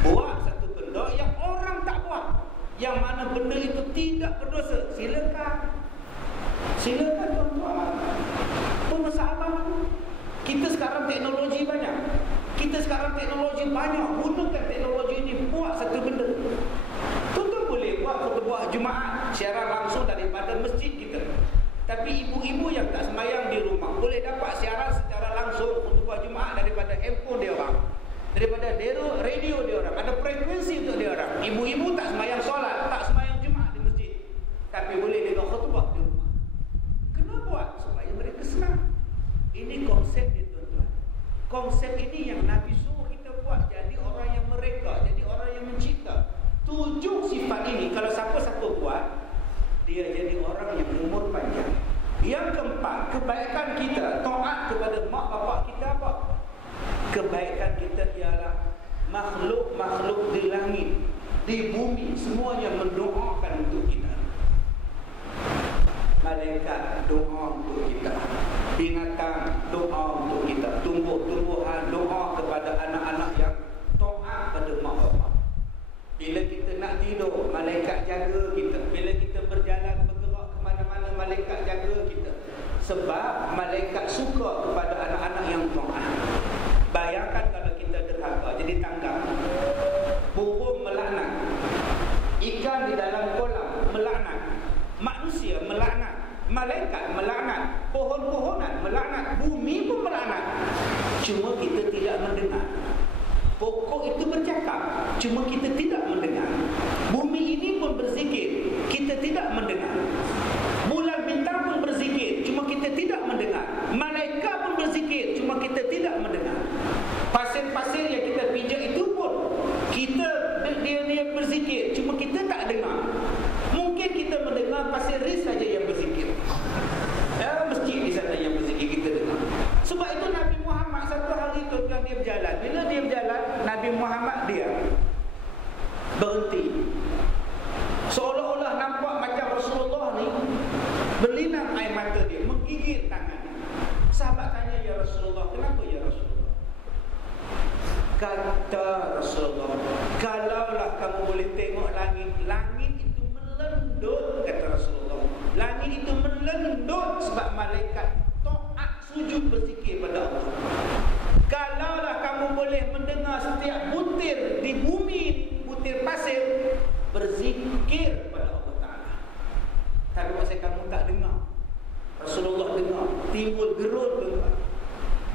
Buat satu benda yang orang tak buat. Yang mana benda itu tidak berdosa. Silakan. Silakan tuan-tuan. Apa masalah? Kita sekarang teknologi banyak. Kita sekarang teknologi banyak. Gunakan teknologi ini buat satu benda. Tuan-tuan boleh buat khutbah Jumaat siaran langsung daripada masjid kita. Tapi ibu-ibu yang tak sembahyang di rumah boleh dapat siaran secara langsung khutbah Jumaat daripada handphone dia orang, daripada radio dia orang. Ada frekuensi untuk dia orang. Ibu-ibu tak sembahyang solat, tak sembahyang Jumaat di masjid, tapi boleh dengar khutbah di rumah. Kenapa buat? Supaya mereka senang. Ini konsep dia, tuan-tuan. Konsep ini yang Nabi suruh kita buat. Jadi orang yang mereka, jadi orang yang mencipta. 7 sifat ini kalau siapa-siapa buat, dia jadi orang yang umur panjang. Yang keempat, kebaikan kita, taat kepada mak bapak kita apa? Kebaikan kita ialah makhluk-makhluk di langit, di bumi, semuanya mendoakan untuk kita. Malaikat doa untuk kita, binatang doa untuk kita, tumbuh-tumbuhan doa kepada anak-anak yang taat pada mak bapak. Bila kita nak tidur, malaikat jaga kita. Bila kita berjalan, bergerak ke mana-mana, malaikat jaga kita. Sebab malaikat suka kepada anak-anak yang taat. Bayangkan kalau kita derhaka, jadi tanggap. Burung melaknat, ikan di dalam kolam melaknat, manusia melaknat, malaikat melaknat, pohon-pohonan melaknat, bumi pun melaknat. Cuma kita tidak mendengar. Pokok itu bercakap, cuma kita tidak mendengar. Bumi ini pun berzikir, kita tidak mendengar. Bulan bintang pun berzikir, cuma kita tidak mendengar. Malaikat pun berzikir, cuma kita tidak mendengar. Pasir-pasir yang kita pijak itu pun dia berzikir, cuma kita tak dengar. Mungkin kita mendengar pasir ris saja yang berzikir. Masjid di sana yang berzikir kita dengar. Sebab itu Nabi Muhammad satu hari itu dia berjalan. Bila dia berjalan, Nabi Muhammad dia berhenti. Seolah-olah nampak macam Rasulullah ni berlinang air mata dia, menggigit tangan. Sahabat tanya, ya Rasulullah, kenapa ya Rasulullah? Kata Rasulullah, kalaulah kamu boleh tengok langit, langit itu melendut, kata Rasulullah. Langit itu melendut sebab malaikat taat sujud berzikir pada Allah. Kalaulah kamu boleh mendengar setiap butir di bumi, butir pasir berzikir pada Allah Ta'ala. Tapi masa kamu tak dengar, Rasulullah dengar, timbul gerun dengar.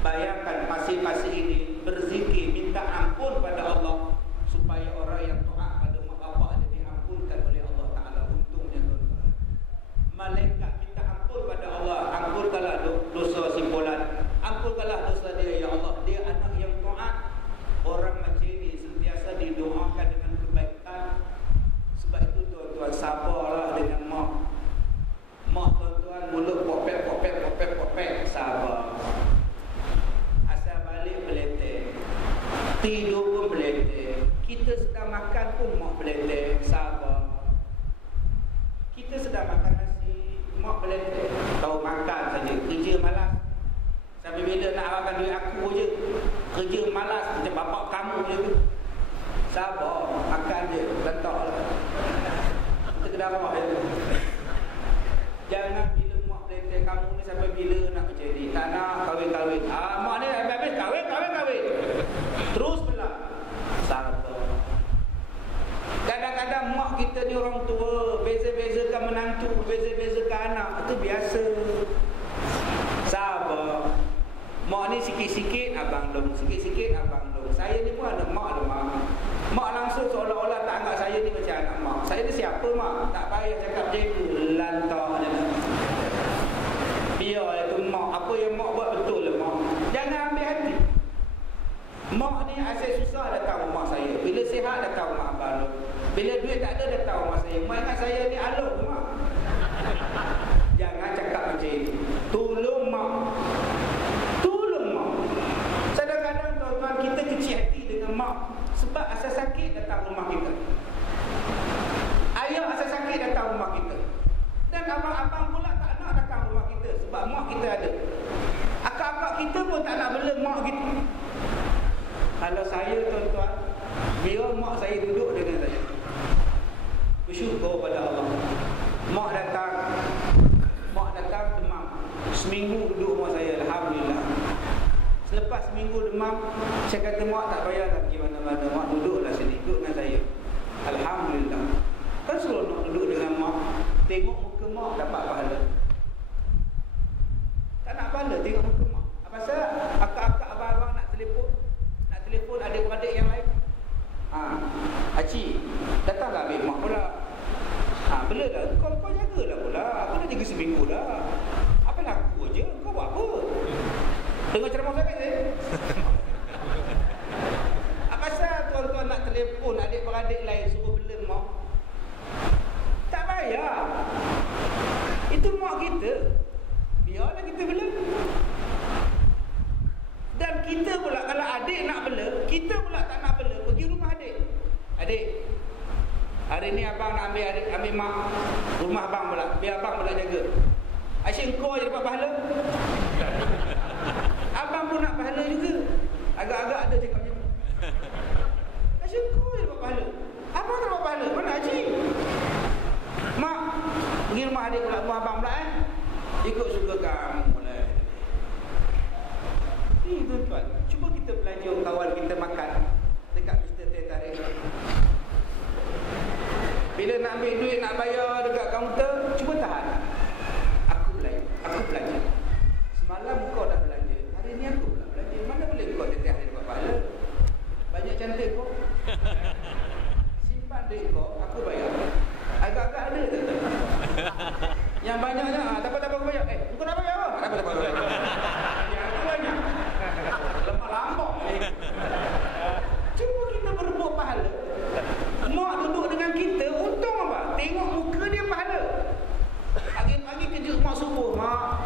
Bayangkan pasir-pasir ini berzikir, minta ampun pada Allah, supaya orang yang taat pada mak bapak dia diampunkan oleh Allah Ta'ala. Untungnya tuan-tuan, malaikat minta ampun pada Allah. Ampunkanlah dosa si Fulan, ampunkanlah dosa dia ya Allah. Dia anak yang taat. Orang macam ini sentiasa didoakan dengan kebaikan. Sebab itu tuan-tuan, sabarlah dengan mak. Mak tuan-tuan mulut popek kerja malas macam bapak kamu je tu. Sabar, makan je, letaklah. Kita kena rawat je. Jangan bila mak beletih kamu ni sampai bila nak macam ni. Tak nak kahwin-kahwin. Mak ni habis kahwin. Terus belah. Sabar. Kadang-kadang mak kita ni orang tua, beza-bezakan menantu, beza-bezakan anak. Itu biasa. Sabar. Mak ni sikit-sikit abang long, sikit-sikit abang long. Saya ni pun ada mak ada mak. Mak langsung seolah-olah tak anggap saya ni macam anak mak. Saya ni siapa mak? Tak payah cakap macam itu. Lantak je. Biar itu mak. Apa yang mak buat betul lah mak. Jangan ambil hati. Mak ni asal susah dah tahu mak saya. Bila sihat dah tahu mak abang long. Bila duit tak ada dah tahu mak saya. Mak ingat saya ni alok mak. Jangan cakap macam itu. Tolong mak. Kadang-kadang tuan-tuan kita kecil hati dengan mak sebab asal sakit datang rumah kita. Ayah asal sakit datang rumah kita. Dan abang-abang pula tak nak datang rumah kita sebab mak kita ada. Akak-akak kita pun tak nak bela mak kita. Kalau saya tuan-tuan, biar mak saya duduk dengan saya. Bersyukur pada Allah. Mak datang demam. Seminggu duduk rumah saya, alhamdulillah. Selepas seminggu demam, saya kata mak tak payah nak pergi mana-mana. Mak duduklah sini, duduk dengan saya. Alhamdulillah. Kan suruh nak duduk dengan mak. Tengok muka mak dapat pahala. Tak nak pahala tengok muka mak. Apa pasal akak-akak abang-abang nak telefon adik-beradik yang lain. Acik, datanglah ambil mak pula. Belalah, kau jagalah pula. Aku dah jaga seminggu dah. Apa laku je, kau buat apa? Dengar ceramah saya je. Apa pasal tuan-tuan nak telefon adik-beradik lain suruh bela mak? Tak payah. Itu mak kita. Biarlah kita bela. Dan kita pula kalau adik nak bela, kita pula tak nak bela, pergi rumah adik. Adik, hari ni abang nak ambil mak rumah abang pula. Biar abang pula jaga. Asyik kau je dapat pahala. Abang pun nak pahala juga. Agak-agak ada cakap macam tu. Asyik kau je dapat pahala. Abang tak dapat pahala. Mana Haji? Mak, pergi rumah adik pula, rumah abang pula ikut suka kamu pula. Ni tuan-tuan, cuba kita belanja kawan kita makan dekat Mr. Teh Tarik. Bila nak ambil duit, nak bayar dekat kaunter, cuba tahan. Aku belanja. Semalam kau dah belanja, hari ni aku pula belanja. Mana boleh kau teteh hari dapat pahala? Banyak cantik kau. Simpan duit kau, aku bayar. Agak-agak ada tak? Yang banyaknya, tak apa aku bayar. Kau nak bayar apa? Tak apa aku bayar. Yang aku banyak. Lemah lambok. Cuba kita berbuat pahala. Mak duduk dengan kita, untung apa? Tengok muka dia pahala. Pagi-pagi kejut mak subuh. Mak,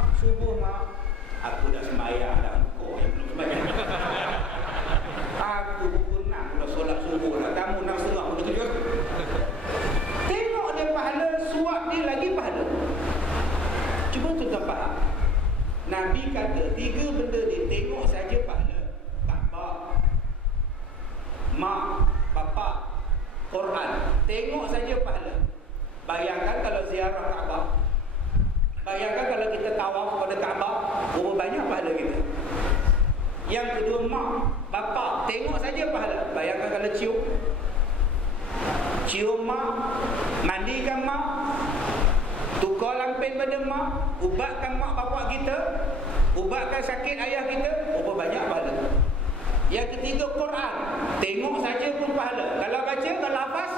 aku dah sembahyang dah. Kau yang belum sembahyang. Aku pukul 6 dah solat subuh dah. Kamu 6.30 pun kejut. Tengok dia pahala, suap dia lagi pahala. Cuba tuan faham. Nabi kata 3 benda ni tengok saja pahala. Kaabah, mak, bapak, Quran. Tengok saja pahala. Bayangkan kalau ziarah Kaabah. Bayangkan kalau kita tawaf pada Kaabah, berapa banyak pahala kita. Yang kedua, mak, bapak. Tengok saja pahala. Bayangkan kalau cium mak, mandikan mak, tukar lampin pada mak, ubatkan mak bapak kita, ubatkan sakit ayah kita, berapa banyak pahala. Yang ketiga, Quran. Tengok saja pun pahala. Kalau baca, kalau hafaz,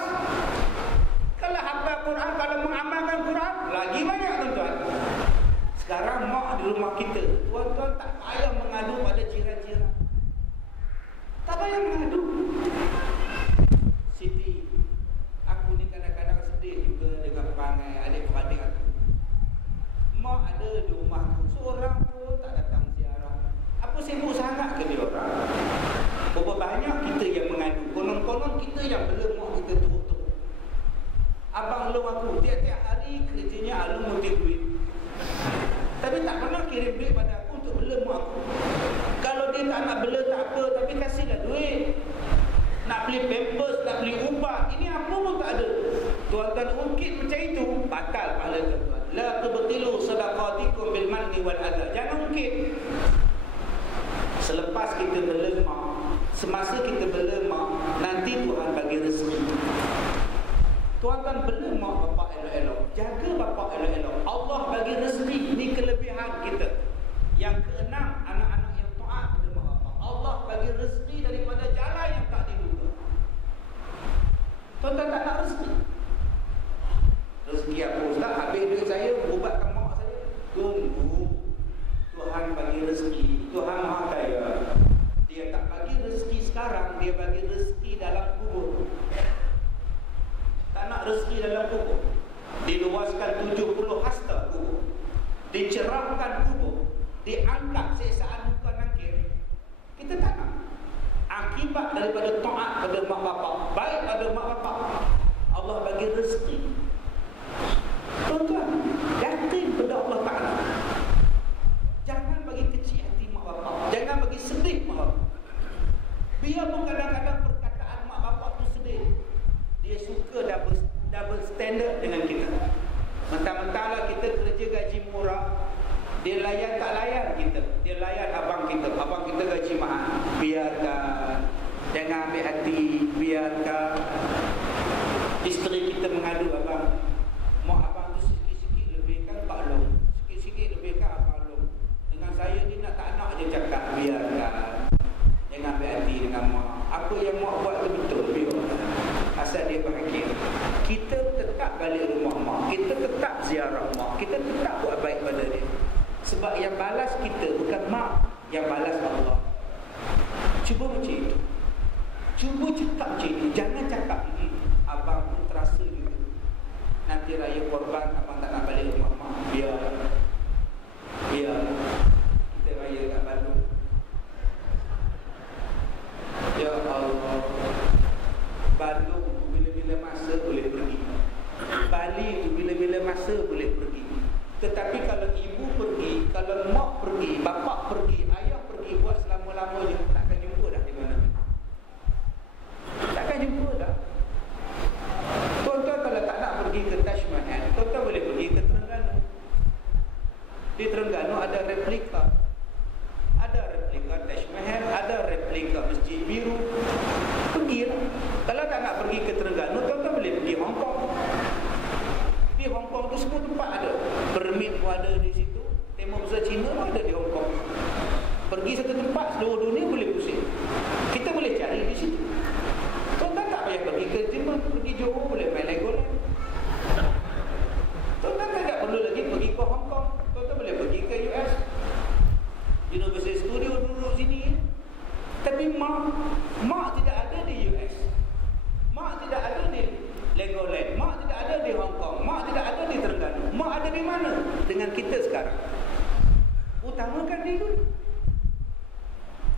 kalau hafal Quran, kalau mengamalkan Quran, lagi banyak tuan-tuan. Sekarang mak di rumah kita, tuan-tuan tak payah mengadu pada jiran-jiran. Tak payah mengadu. Siti, aku ni kadang-kadang sedih juga dengan perangai adik-beradik aku. Mak ada di rumahku, seorang pun tak datang ziarah. Apa sibuk sangat ke dia orang? Berapa banyak kita yang mengadu. Konon-konon kita yang bela mak kita teruk-teruk. Abang long aku tiap-tiap hari kerjanya alung mutik duit. Tapi tak pernah kirim duit la tubtilu sadaqatikum bil manni wal adha. Jangan ungkit. Selepas kita berlemak, semasa kita berlemak, nanti Tuhan bagi rezeki. Tuan kan berlemak bapak elok-elok, jaga bapak elok-elok, Allah bagi rezeki. Ini kelebihan kita. Yang keenam, anak-anak yang taat kepada mak bapak, Allah bagi rezeki daripada jalan yang tak diduga. Tuan-tuan tak nak rezeki. Rezeki apa ustaz? Habis duit saya, ubatkan mak saya. Tunggu, Tuhan bagi rezeki. Tuhan Maha Kaya. Dia tak bagi rezeki sekarang, dia bagi rezeki dalam kubur. Tak nak rezeki dalam kubur. Diluaskan 70 hasta kubur, dicerahkan kubur, diangkat siksaan muka nakir. Kita tak nak. Akibat daripada taat pada mak bapak, baik pada mak bapak, Allah bagi rezeki. Tuan-tuan, yakin pada Allah Ta'ala. Jangan bagi kecil hati mak bapak, jangan bagi sedih mak bapak. Biarpun kadang-kadang perkataan mak bapak tu sedih, dia suka double standard dengan kita. Mentang-mentanglah kita kerja gaji murah, dia layan tak layan kita. Dia layan abang kita. Abang kita gaji mahal. Biarkan. Jangan ambil hati. Biarkan. Isteri kita mengadu abang. Mak abang tu sikit-sikit lebihkan Pak Long. Sikit-sikit lebihkan Abang Long. Dengan saya ni nak tak nak je cakap. Biarkan. Jangan ambil hati dengan mak. Apa yang mak buat tu betul. Biarkan. Asal dia bahagia. Kita tetap balik rumah mak. Kita tetap ziarah mak. Kita tetap buat baik pada dia. Sebab yang balas kita bukan mak, yang balas Allah. Cuba macam itu. Cuba cakap macam itu. Jangan cakap ini. Abang pun terasa juga. Nanti raya korban, abang tak nak balik rumah mak. Biar. Kita raya kat Bandung. Ya Allah. Bandung tu bila-bila masa boleh pergi. Bali tu bila-bila masa boleh pergi. Tetapi kalau ibu pergi, kalau mak pergi, bapak pergi, ayah pergi, buat selama-lamanya, takkan jumpa dah di mana-mana. Takkan jumpa dah. Tuan-tuan kalau tak nak pergi ke Taj Mahal, tuan-tuan boleh pergi ke Terengganu. Di Terengganu ada replika. Ada replika Taj Mahal, ada replika Masjid Biru. Pergilah. Kalau tak nak pergi ke Terengganu, tuan-tuan boleh pergi Hong Kong. Di Hong Kong tu semua tempat ada. Permit pun ada di situ. Tema besar Cina pun ada di Hong Kong. Pergi satu tempat, seluruh dunia boleh pusing. Kita boleh cari di situ. Tuan-tuan tak payah pergi ke Jerman, pergi Johor boleh main Legoland. Tuan-tuan tak perlu lagi pergi ke Hong Kong. Tuan-tuan boleh pergi ke US. Universal Studio duduk sini. Tapi mak tidak ada di US. Mak tidak ada di Legoland. Mak tidak ada di Hong Kong. Mak tidak ada di Terengganu. Mak ada di mana? Dengan kita sekarang. Utamakan dia dulu.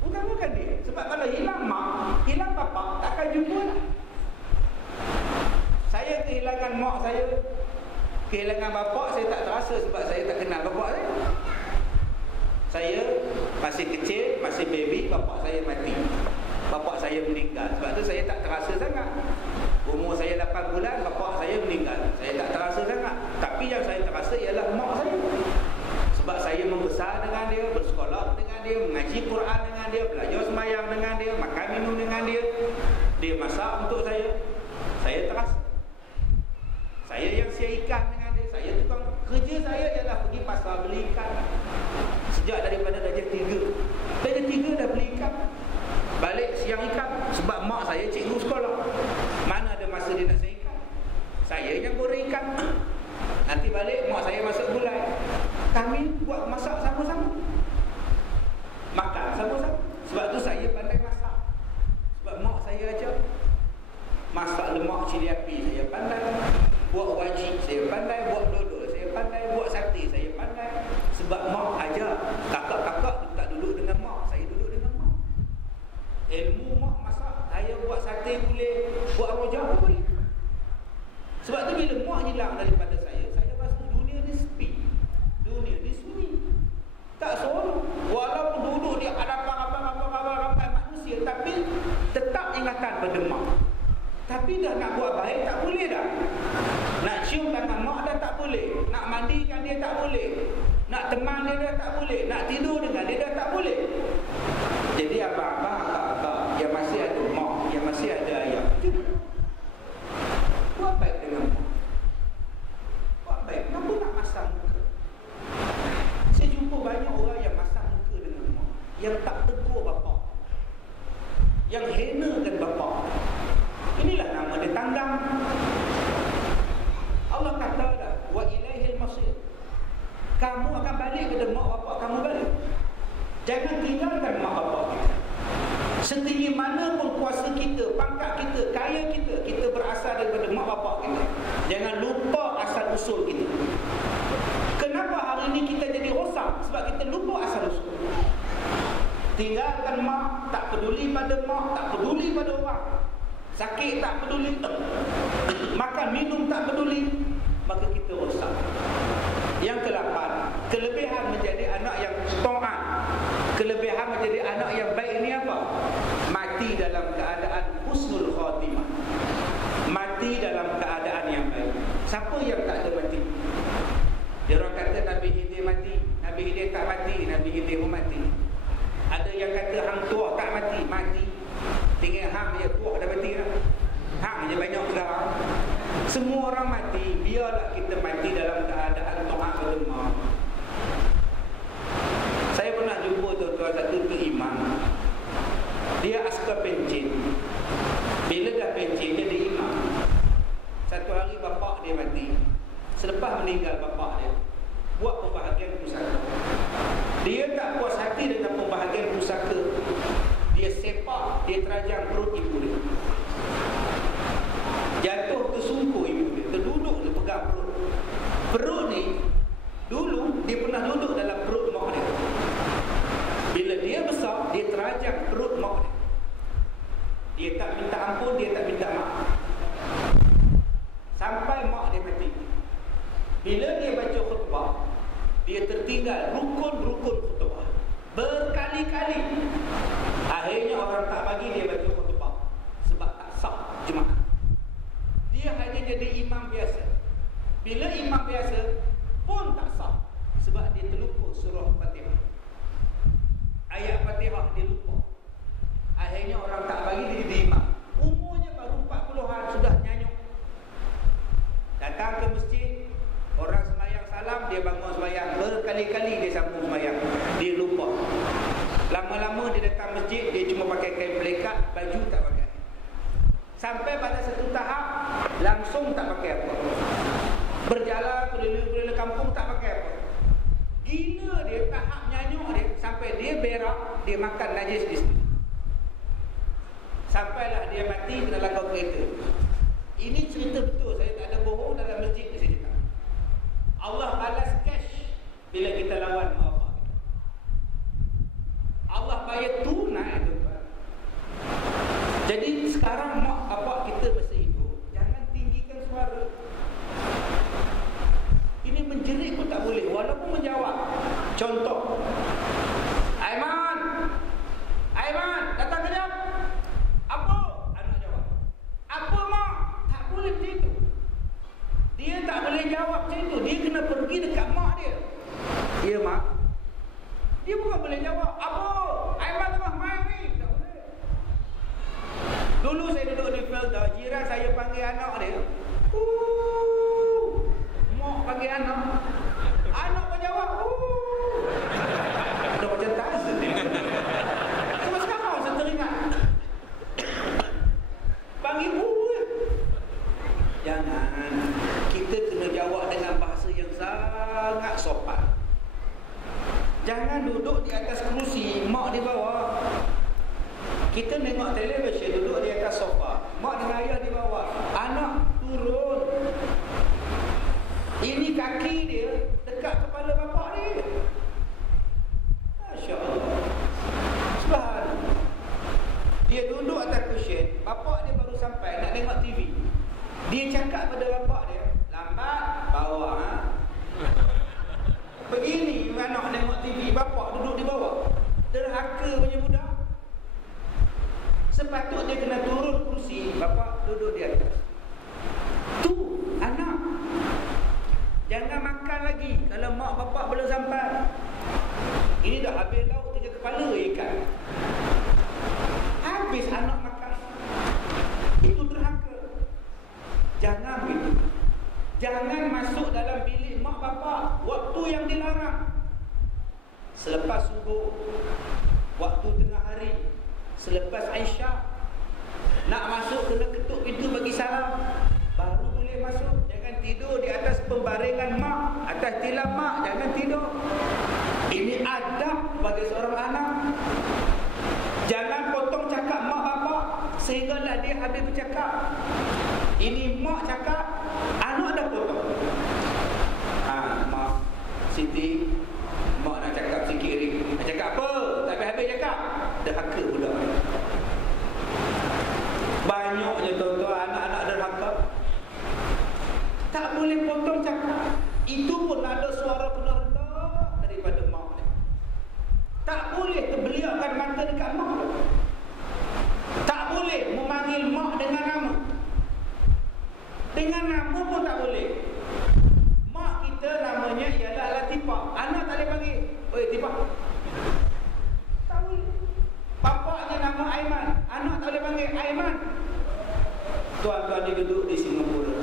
Utamakan dia. Sebab kalau hilang mak, hilang bapa, takkan jumpa lah. Saya kehilangan mak saya, kehilangan bapa, saya tak terasa sebab saya tak kenal bapa saya. Saya masih kecil, masih baby, bapa saya mati. Bapa saya meninggal. Sebab tu saya tak terasa sangat. Umur saya 8 bulan, bapa saya meninggal. Saya tak terasa sangat. Tapi yang saya terasa ialah mak saya. Sebab saya membesar dengan dia, bersekolah dengan dia, mengaji Quran dengan dia, belajar sembahyang dengan dia, makan minum dengan dia. Dia masak untuk saya. Saya terasa. Saya yang sia ikan dengan dia. Saya tukang kerja saya ialah pergi pasar beli ikan. Sejak daripada darjah 3. Darjah 3 dah beli ikan. Balik siang ikan. Sebab mak saya cikgu sekolah. Mana ada masa dia nak siang ikan? Saya yang goreng ikan. Nanti balik mak saya masak gulai. Kami buat masak sama-sama. Makan sama-sama. Sebab tu saya pandai masak. Sebab mak saya ajar. Masak lemak cili api saya pandai. Buat wajib saya pandai. Buat dodol saya pandai. Buat sate saya pandai. Sebab mak ajar. Kakak-kakak tak duduk dengan mak. Saya duduk dengan mak. Ilmu mak masak. Saya buat sate boleh. Buat rojak pun boleh. Sebab tu bila mak hilang daripada saya rasa dunia ni sepi. Dunia ni sunyi. Tak seronok. Walaupun duduk di hadapan ramai manusia, tapi tetap ingatan pada mak. Tapi dah nak buat baik tak boleh dah. Nak cium tangan mak dah tak boleh. Nak mandikan Nak teman dia dah tak boleh, nak tidur dengan dia dah tak boleh. Jadi abang-abang, kakak yang masih ada mak, yang masih ada ayah, buat baik dengan mak. Buat baik, kenapa nak masang muka? Saya jumpa banyak orang yang masang muka dengan mak, yang tak tegur bapa, yang hinakan bapa. Inilah nama dia tanggang. Allah kata dah, wa ilaihil masir. Kamu akan balik kepada mak bapak kamu balik. Jangan tinggalkan mak bapak kita. Setinggi mana pun kuasa kita, pangkat kita, kaya kita, kita berasal daripada mak bapak kita. Jangan lupa asal usul kita. Kenapa hari ini kita jadi rosak? Sebab kita lupa asal usul. Tinggalkan mak, tak peduli pada mak, tak peduli pada orang. Sakit tak peduli, makan minum tak peduli, maka kita rosak. Yang ke-8, kelebihan menjadi anak yang taat, kelebihan menjadi anak yang baik ini apa? Mati dalam keadaan husnul khatimah, mati dalam keadaan yang baik. Siapa yang tak ada mati? Dia orang kata Nabi Khidir mati, Nabi Khidir tak mati, Nabi Khidir pun mati. Ada yang kata hang tua tak mati, mati. Tinggal hang je tua dah mati dah. Hang je banyak sekarang. Semua orang mati, biarlah kita mati dalam keadaan taat kepada mak. Saya pernah jumpa tuan-tuan satu imam. Dia askar pencin. Bila dah pencin dia jadi imam. Satu hari bapak dia mati. Selepas meninggal bapak dia, buat pembahagian pusaka. Dia tak puas hati dengan pembahagian pusaka. Dia sepak, dia terajang perut ibu dia. Jatuh tersungkur ibu dia, terduduk dia pegang perut. Perut ni dulu dia pernah duduk dalam perut mak dia. Bila dia besar, dia terajang perut mak dia. Dia tak minta ampun, dia tak minta maaf, sampai mak dia mati. Bila dia baca khutbah, dia tertinggal rukun-rukun khutbah berkali-kali. Akhirnya orang tak bagi dia baca khutbah sebab tak sah jemaah. Dia hanya jadi imam biasa. Bila imam biasa pun tak sah sebab dia terlupa surah Fatihah. Ayat Fatihah dia lupa. Akhirnya orang tak bagi dia jadi imam. Umurnya baru 40-an sudah nyanyuk. Datang ke masjid, orang sembahyang salam, dia bangun sembahyang. Berkali-kali dia sambung sembahyang. Dia lupa. Lama-lama dia datang masjid, dia cuma pakai kain pelekat, baju tak pakai. Sampai pada satu tahap langsung tak pakai apa. Berjalan keliling-keliling kampung tak pakai apa. Gila dia, tahap nyanyuk dia, sampai dia berak, dia makan najis di situ. Sampailah dia mati dalam kau kereta. Ini cerita betul, saya tak ada bohong. Dalam masjid ni saya cerita. Allah balas cash bila kita lawan mak bapak. Allah bayar tunai tu. Jadi sekarang mak bapak kita masih hidup, jangan tinggikan suara. Ini menjerit pun tak boleh, walaupun menjawab. Contoh, Aiman, datang kejap. Apa? Anak jawab. Apa mak? Tak boleh macam itu. Dia tak boleh jawab macam itu. Dia kena pergi dekat mak dia. Ya mak. Dia bukan boleh jawab. Apa? Aiman tengah main ni. Tak boleh. Dulu saya duduk di Felda, jiran saya panggil anak dia. Mak panggil anak. Anak pun jawab. Dah macam Tarzan ni. Cuma sekarang saya teringat. Panggil jangan. Kita kena jawab dengan bahasa yang sangat sopan. Jangan duduk di atas kerusi, mak di bawah. Kita tengok televisyen, duduk di atas sofa, mak dengan ayah di bawah, anak turun. Ini kaki dia dekat kepala bapak dia. Masya Allah. Subhanallah. Dia duduk atas kusyen, bapak dia baru sampai nak tengok TV. Dia cakap pada bapak dia, lambat bawa ha? Begini anak tengok TV, bapak duduk di bawah. Derhaka punya budak. Sepatut dia kena turun kursi, bapak duduk di atas. Tu anak. Jangan makan depan lagi. Kalau mak bapak belum sampai, ini dah habis lauk 3 kepala ikan. Habis anak makan. Itu derhaka. Jangan begitu. Jangan masuk dalam bilik mak bapak waktu yang dilarang. Selepas subuh, waktu tengah hari, selepas Aisyah, nak masuk kena ketuk pintu bagi salam, baru boleh masuk. Jangan tidur di atas pembaringan mak, atas tilam mak, jangan tidur. Ini adab bagi seorang anak. Jangan potong cakap mak bapak sehinggalah dia habis bercakap. Ini mak cakap, anak dah potong. Mak Siti, mak nak cakap sikit ni. Nak cakap apa? Tak habis-habis cakap. Derhaka budak ni. Banyaknya tuan-tuan anak-anak derhaka. Tak boleh potong cakap. Itu pun ada suara penuh-penuh daripada mak ni. Tak boleh terbeliakkan mata dekat mak. Tak boleh memanggil mak dengan nama. Dengan nama pun tak boleh. Mak kita namanya ialah Latifah. Anak tak boleh panggil, oi Latifah. Tak boleh. Bapaknya nama Aiman, anak tak boleh panggil Aiman. Tuan-tuan dia duduk di Singapura,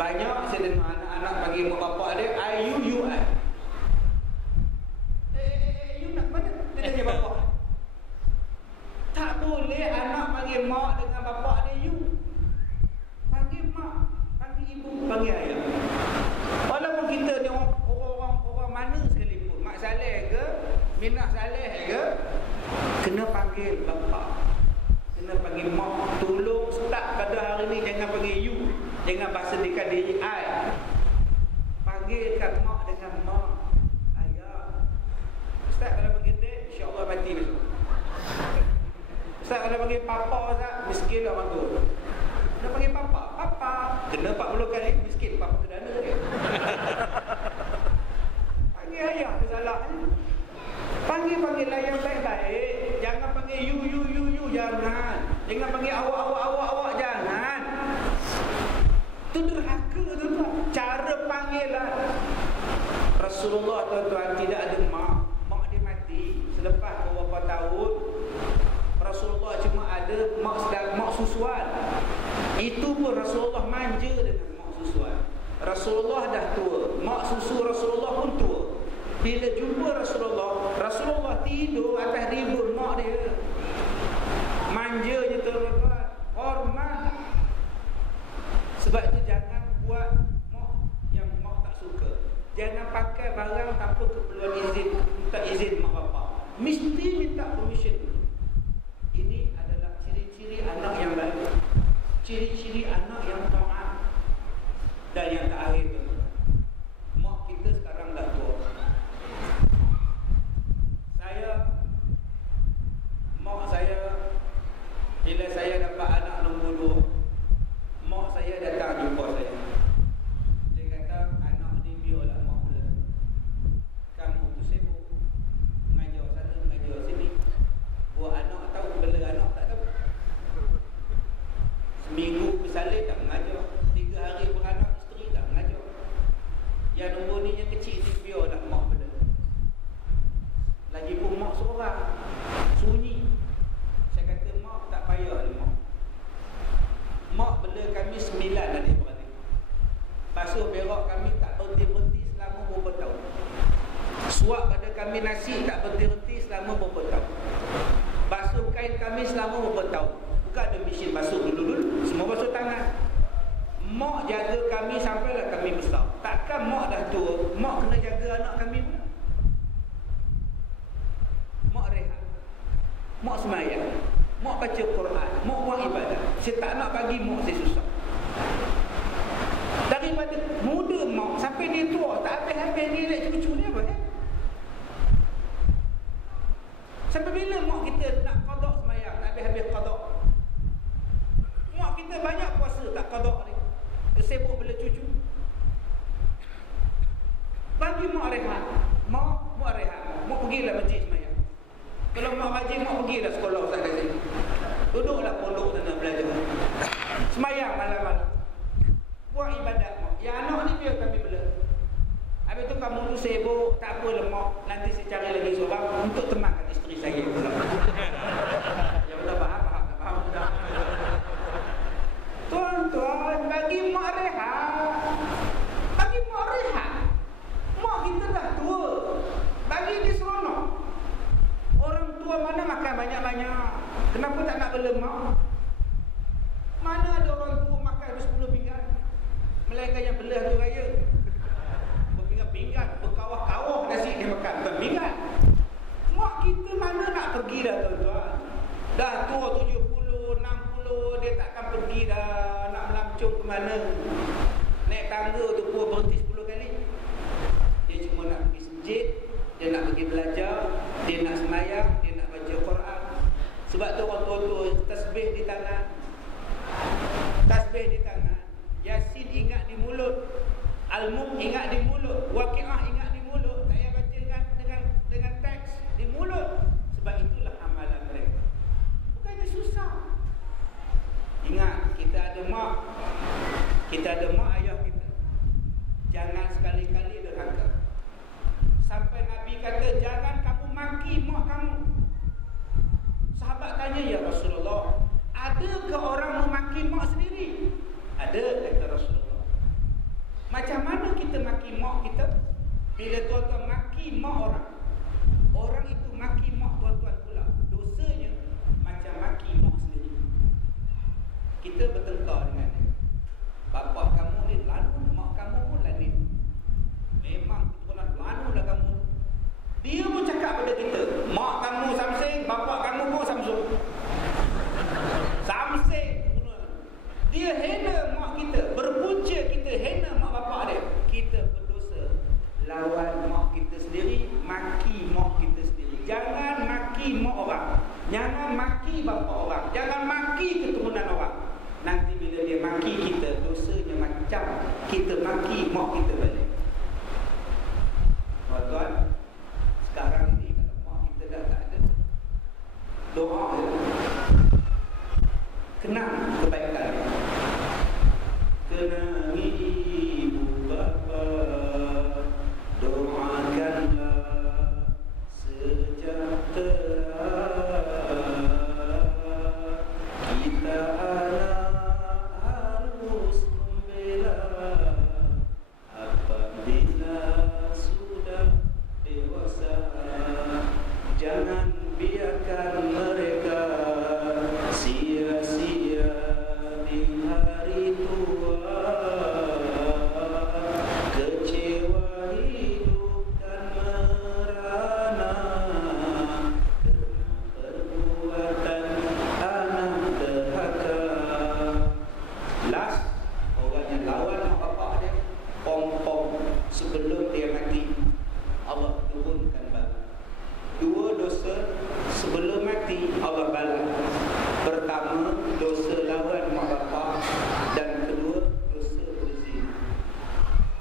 banyak saya dengar anak-anak panggil mak bapak dia I-U-U-I. You nak mana? Dia tanya bapak. Tak boleh anak panggil mak dengan bapak dia you. Panggil mak, panggil ibu, panggil ayah. Walaupun kita ni orang mana sekalipun, Mak Saleh ke, Minah Saleh ke, kena panggil bapak, kena panggil mak. Tolong start pada hari ni jangan panggil you, jangan bahasadikan diri I. Panggilkan mak dengan mak, ayah. Ustaz kalau panggil dek, insya-Allah mati besok. Ustaz kalau panggil papa, Ustaz miskin lah orang tu. Kena panggil papa, papa. Kena 40 kali miskin papa kedana dia. Panggil ayah tu salah. Panggil yang baik-baik. Jangan panggil you, jangan. Jangan panggil awak, jangan. Itu derhaka tu tuan. Cara panggil lah. Rasulullah tuan-tuan tidak ada mak. Mak dia mati selepas beberapa tahun. Rasulullah cuma ada mak susuan. Itu pun Rasulullah manja dengan mak susuan. Rasulullah dah tua, mak susu Rasulullah pun tua. Bila jumpa Rasulullah tidur atas ribut mak dia. Manja je tuan-tuan, hormat. Sebab itu jangan buat mak yang mak tak suka. Jangan pakai barang tanpa keperluan izin, minta izin mak bapak. Mesti minta permission dulu. Ini adalah ciri-ciri anak yang baik, ciri-ciri anak yang taat. Dan yang terakhir tuan-tuan, mak kita sekarang dah tua. Mak saya bila saya dapat anak nombor 2, mak saya datang jumpa saya. Dia kata, anak ni biarlah mak bela. Kamu tu sibuk mengajar sana, mengajar sini. Buat anak tahu, bela anak tak tahu. Seminggu bersalin tak mengajar, 3 hari beranak isteri tak mengajar. Yang nombor ni yang kecil ni biarlah mak bela. Lagipun mak seorang, sunyi. Saya kata mak tak payah lah mak. Mak bela kami 9 adik-beradik. Basuh berak kami tak berhenti-berhenti selama beberapa tahun. Suap pada kami nasi tak berhenti-berhenti selama beberapa tahun. Basuh kain kami selama beberapa tahun. Bukan ada mesin basuh dulu-dulu, semua basuh tangan. Mak jaga kami sampailah kami besar. Takkan mak dah tua, mak kena jaga anak kami pula. Mak rehat, mak semayang, mak baca Quran, mak buat ibadah. Saya tak nak bagi mak saya susah. Daripada muda mak sampai dia tua, tak habis-habis dia nak cucu ni apa kan? Sampai bila mak kita nak qada semayang, tak habis-habis qada? Mak kita banyak puasa tak qada ni. Sibuk bela cucu. Bagi mak rehat. Mak rehat. Mak pergilah masjid semayang. Kalau mak rajin, mak pergilah sekolah Ustaz kat sini. Duduklah pondok sana belajar. Semayang malam-malam. Buat ibadat mak. Yang anak ni biar kami bela. Habis tu kamu tu sibuk, tak apa lemak, nanti saya cari lagi seorang untuk temankan isteri saya pula. Ya betul, faham tak faham? Tuan-tuan, bagi mak rehat. Bagi mak rehat. Mak kita dah tua. Bagi dia seronok. Orang tua mana makan banyak-banyak? Kenapa tak nak berlemak? Mana ada orang tua makan 10 pinggan? Melainkan yang belah tu raya. Berpinggan-pinggan, berkawah-kawah nasi dia makan. Bukan pinggan. Mak kita mana nak pergi dah tuan-tuan? Dah tua 70, 60, dia takkan pergi dah nak melancong ke mana. Naik tangga tu pun berhenti 10 kali. Dia cuma nak pergi masjid, dia nak pergi belajar, dia nak semayang, dia nak baca Quran. Sebab tu orang tua-tua tasbih di tangan. Tasbih di tangan. Yasin ingat di mulut. Al-Mulk ingat di mulut. Waqiah ingat di mulut. Tak payah baca dengan teks di mulut. Sebab itulah amalan mereka. Bukannya susah. Ingat, kita ada mak. Kita ada mak ayah kita. Jangan sekali-kali derhaka. Sampai Nabi kata, jangan kamu maki mak kamu. Sahabat tanya, ya Rasulullah, adakah orang memaki mak sendiri? Ada, kata Rasulullah. Macam mana kita maki mak kita? Bila tuan-tuan maki mak orang, orang itu maki mak tuan-tuan pula. Dosanya macam maki mak sendiri. Kita bertengkar dengan dia. Bapak kamu ni lalu, mak kamu pun lalu. Memang keturunan lalu lah kamu. Dia pun cakap pada kita, mak kamu Samsung, bapak kamu pun Samsung. Samsung. Dia hina mak kita, berpunca kita hina mak bapak dia. Kita berdosa. Lawan mak kita sendiri, maki mak kita sendiri. Jangan maki mak orang. Jangan maki bapak orang. Jangan maki keturunan orang. Nanti bila dia maki kita, dosanya macam kita maki mak kita balik. Tuan-tuan, sekarang ini kalau mak kita dah tak ada, doa je. Kenang kebaikan. Kenangi ibu bapa, doakanlah sejahtera. Kita anak harus membela apabila sudah dewasa. Jangan biarkan mereka sia-sia di hari tua. Kecewa hidup dan merana kerana perbuatan anak derhaka. Last, orang yang lawan mak bapak dia, pom-pom sebelum dia mati, Allah turunkan bala. Dua dosa sebelum mati Allah balas. Pertama, dosa lawan mak bapak, dan kedua, dosa berzina.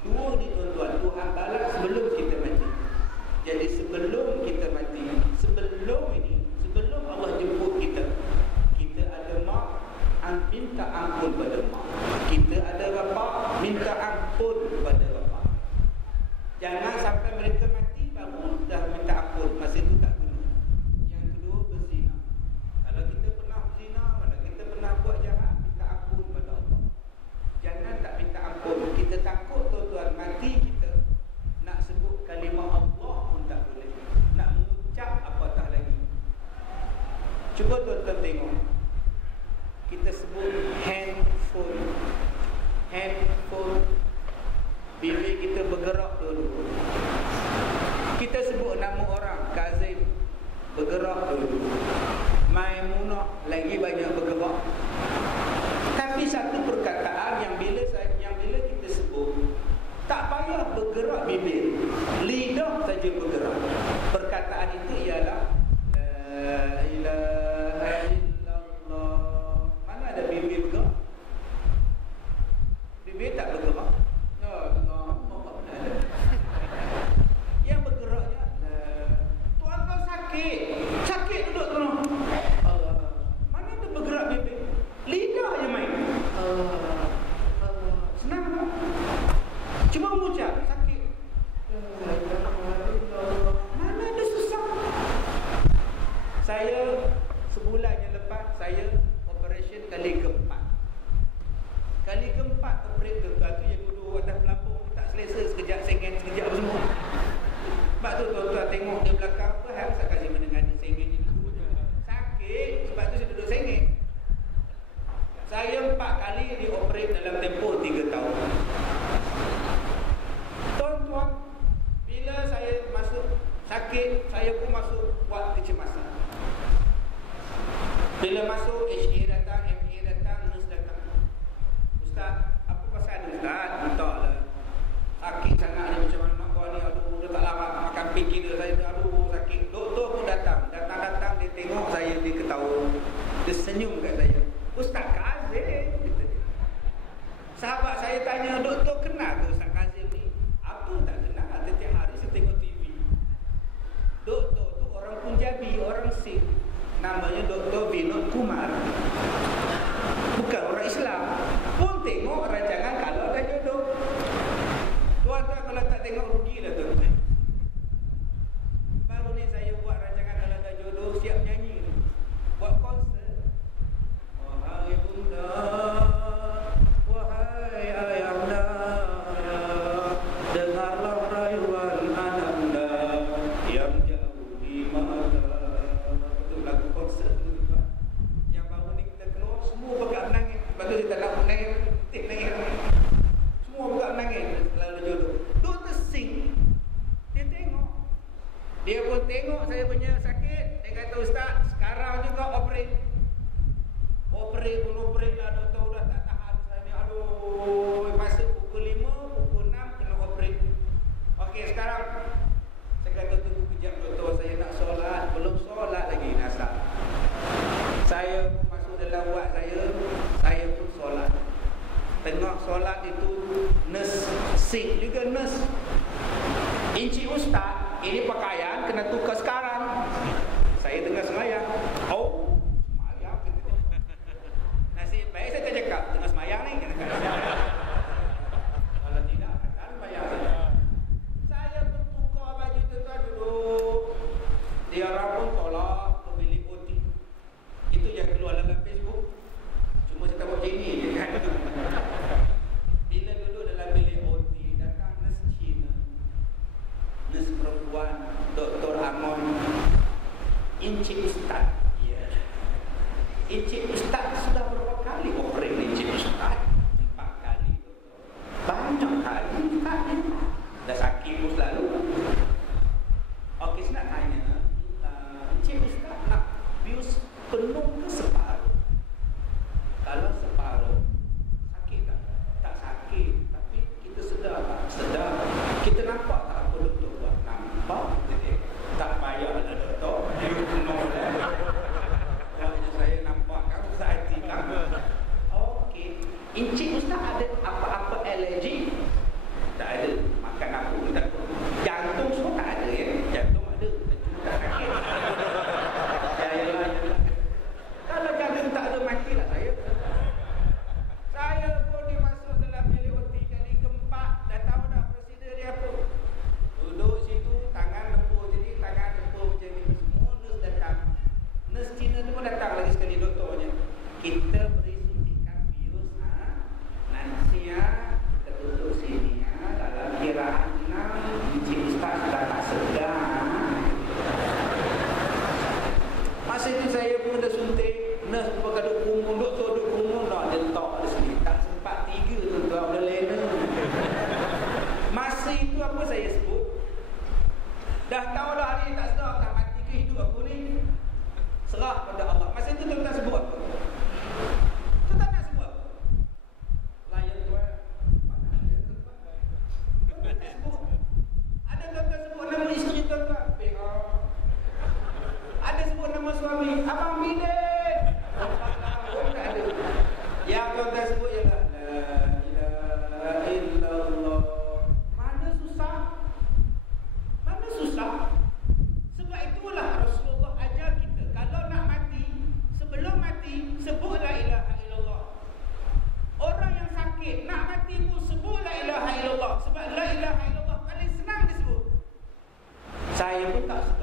Dua ni tuan-tuan, Tuhan balas sebelum kita mati. Jadi sebelum kita mati, sebelum ini, sebelum Allah jemput kita, kita ada mak, minta ampun pada mak. Kita ada bapak, minta ampun pada bapak. Jangan sampai mereka mati baru dah minta ampun, masa itu tak guna. Yang kedua, berzina. Kalau kita pernah berzina, kalau kita pernah buat jahat, minta ampun pada Allah. Jangan tak minta ampun. Kita takut tuan-tuan, mati kita nak sebut kalimah Allah pun tak boleh. Nak mengucap apatah lagi. Cuba tuan-tuan tengok. Kita sebut handphone. Handphone. Bibir kita bergerak dulu. Kita sebut nama orang, Kazim, bergerak dulu. Maimunah lagi banyak bergerak. Tapi satu perkataan yang bila kita sebut, tak payah bergerak bibir, lidah saja bergerak. Perkataan itu ialah La ilaha illallah. Mana ada bibir bergerak? Bibir tak bergerak. Yang bergeraknya tuan-tuan sakit duduk tu. Allah. Mana ada bergerak bibir? Lidah je main. Allah. Senang tak? Cuma mengucap sakit. sakit, saya pun masuk buat kecemasan. Bila masuk, HA datang, MA datang, nurse datang. Ustaz, apa pasal ni Ustaz? Entahlah. Sakit sangat ni, macam mana nak buat ni. Aduh, dia tak larat makan fikir dia. Saya aduh, sakit. Doktor pun datang. Datang-datang, dia tengok saya, dia ketawa. Dia senyum kat saya. Ustaz Kazim, kata dia. Sahabat saya tanya, doktor kenal ke Ustaz Kazim ni? Apa tak kenal? Setiap hari saya tengok TV. Doktor tu orang Punjabi, orang Sikh. Namanya Dr. Vinod Kumar. Bukan orang Islam. Pun tengok rancangan Kalau Dah Jodoh. Tuan-tuan kalau tak tengok rugi dah tu. Baru ni saya buat rancangan Kalau Dah Jodoh, siap nyanyi. Buat konser. Wahai bunda, wahai ayahanda, dengarlah rayuan ananda yang jauh di mata. Lagu konser tu tuan. Yang baru ni kita keluar, semua bergerak menangis. Lepas tu kita nak menangis, tik nangis. Semua bergerak menangis. Lalu jodoh. Doktor Singh, dia tengok. Dia pun tengok saya punya sakit. Dia kata, Ustaz, sekarang juga operate. Operate pun operate lah. Doktor dah tak tahan saya ni. Aduh, masuk pukul 5, pukul 6 kena operate. Okey, sekarang saya kata tunggu kejap doktor, saya nak solat. Belum solat lagi nasab. Saya pun masuk dalam wad saya pun solat. Tengah solat itu nurse Sikh juga nurse. Encik Ustaz, ini pakaian kena tukar sekarang. Saya tengah semayang. Oh, semayang. Nasib baik saya tak cakap tengah semayang ni. Kalau tidak, akan semayang saja. Saya pun tukar baju tuan-tuan, duduk. Dia orang pun tolak ke bilik OT. Itu yang keluar dalam Facebook. Cuma saya tak buat macam ni je kan. Bila duduk dalam bilik OT, datang nurse Cina, nurse perempuan, Dr. Amon. Encik Ustaz. Ya. Encik Ustaz sudah berapa kali operate Encik Ustaz? 4 kali. Banyak kali Ustaz ni. Dah sakit pun selalu. Okey, saya nak tanya, Encik Ustaz nak bius penuh ke separuh? Kalau separuh, sakit tak? Tak sakit. Tapi kita sedar tak? Sedar. Kita nampak tak apa doktor buat? Nampak. Jadi, tak payahlah doktor. Dia penuh lah. Kalau saya nampak kan, Ustaz hati kan? Okey. Encik Ustaz ada apa-apa alergi? Tak ada. Makan apa pun tak apa. Jantung semua tak ada ya. Jantung ada. Cuma tak sakit. Yalah. Kalau jantung tak ada, matilah saya. Saya pun dimasuk dalam bilik OT kali keempat. Dah tahu dah prosedur dia apa. Duduk situ, tangan lepur jadi, tangan lepur macam ni. Semua nurse datang. Nurse Cina tu pun datang lagi sekali doktornya. Kita beri suntikan bius. Nanti kita duduk sini. Dalam kiraan 6, Encik Ustaz sudah tak sedar. Masa itu saya pun dah suntik. Nurse pun pakai duduk kumun, doktor duduk kumun dah. Dia letak di sini. Tak sempat 3 tu, tuan dah lena. Masa itu apa saya sebut? Dah tahu dah hari ni tak sedar, tak mati ke hidup aku ni. Serah pada Allah. Masa itu tuan tak sebut apa? Tuan tak nak sebut apa? Layan tuan. Ada tuan-tuan sebut nama isteri tuan-tuan? Ada sebut nama suami? Abang Bidin. Tak ada. Yang tuan-tuan sebut ialah La ilaha illallah. Mana susah? Mana susah? Sebab itulah Rasulullah ajar kita, kalau nak mati, sebelum mati, sebut La ilaha illallah. Orang yang sakit nak mati pun sebut La ilaha illallah. Sebab La ilaha illallah paling senang disebut. Saya pun tak suka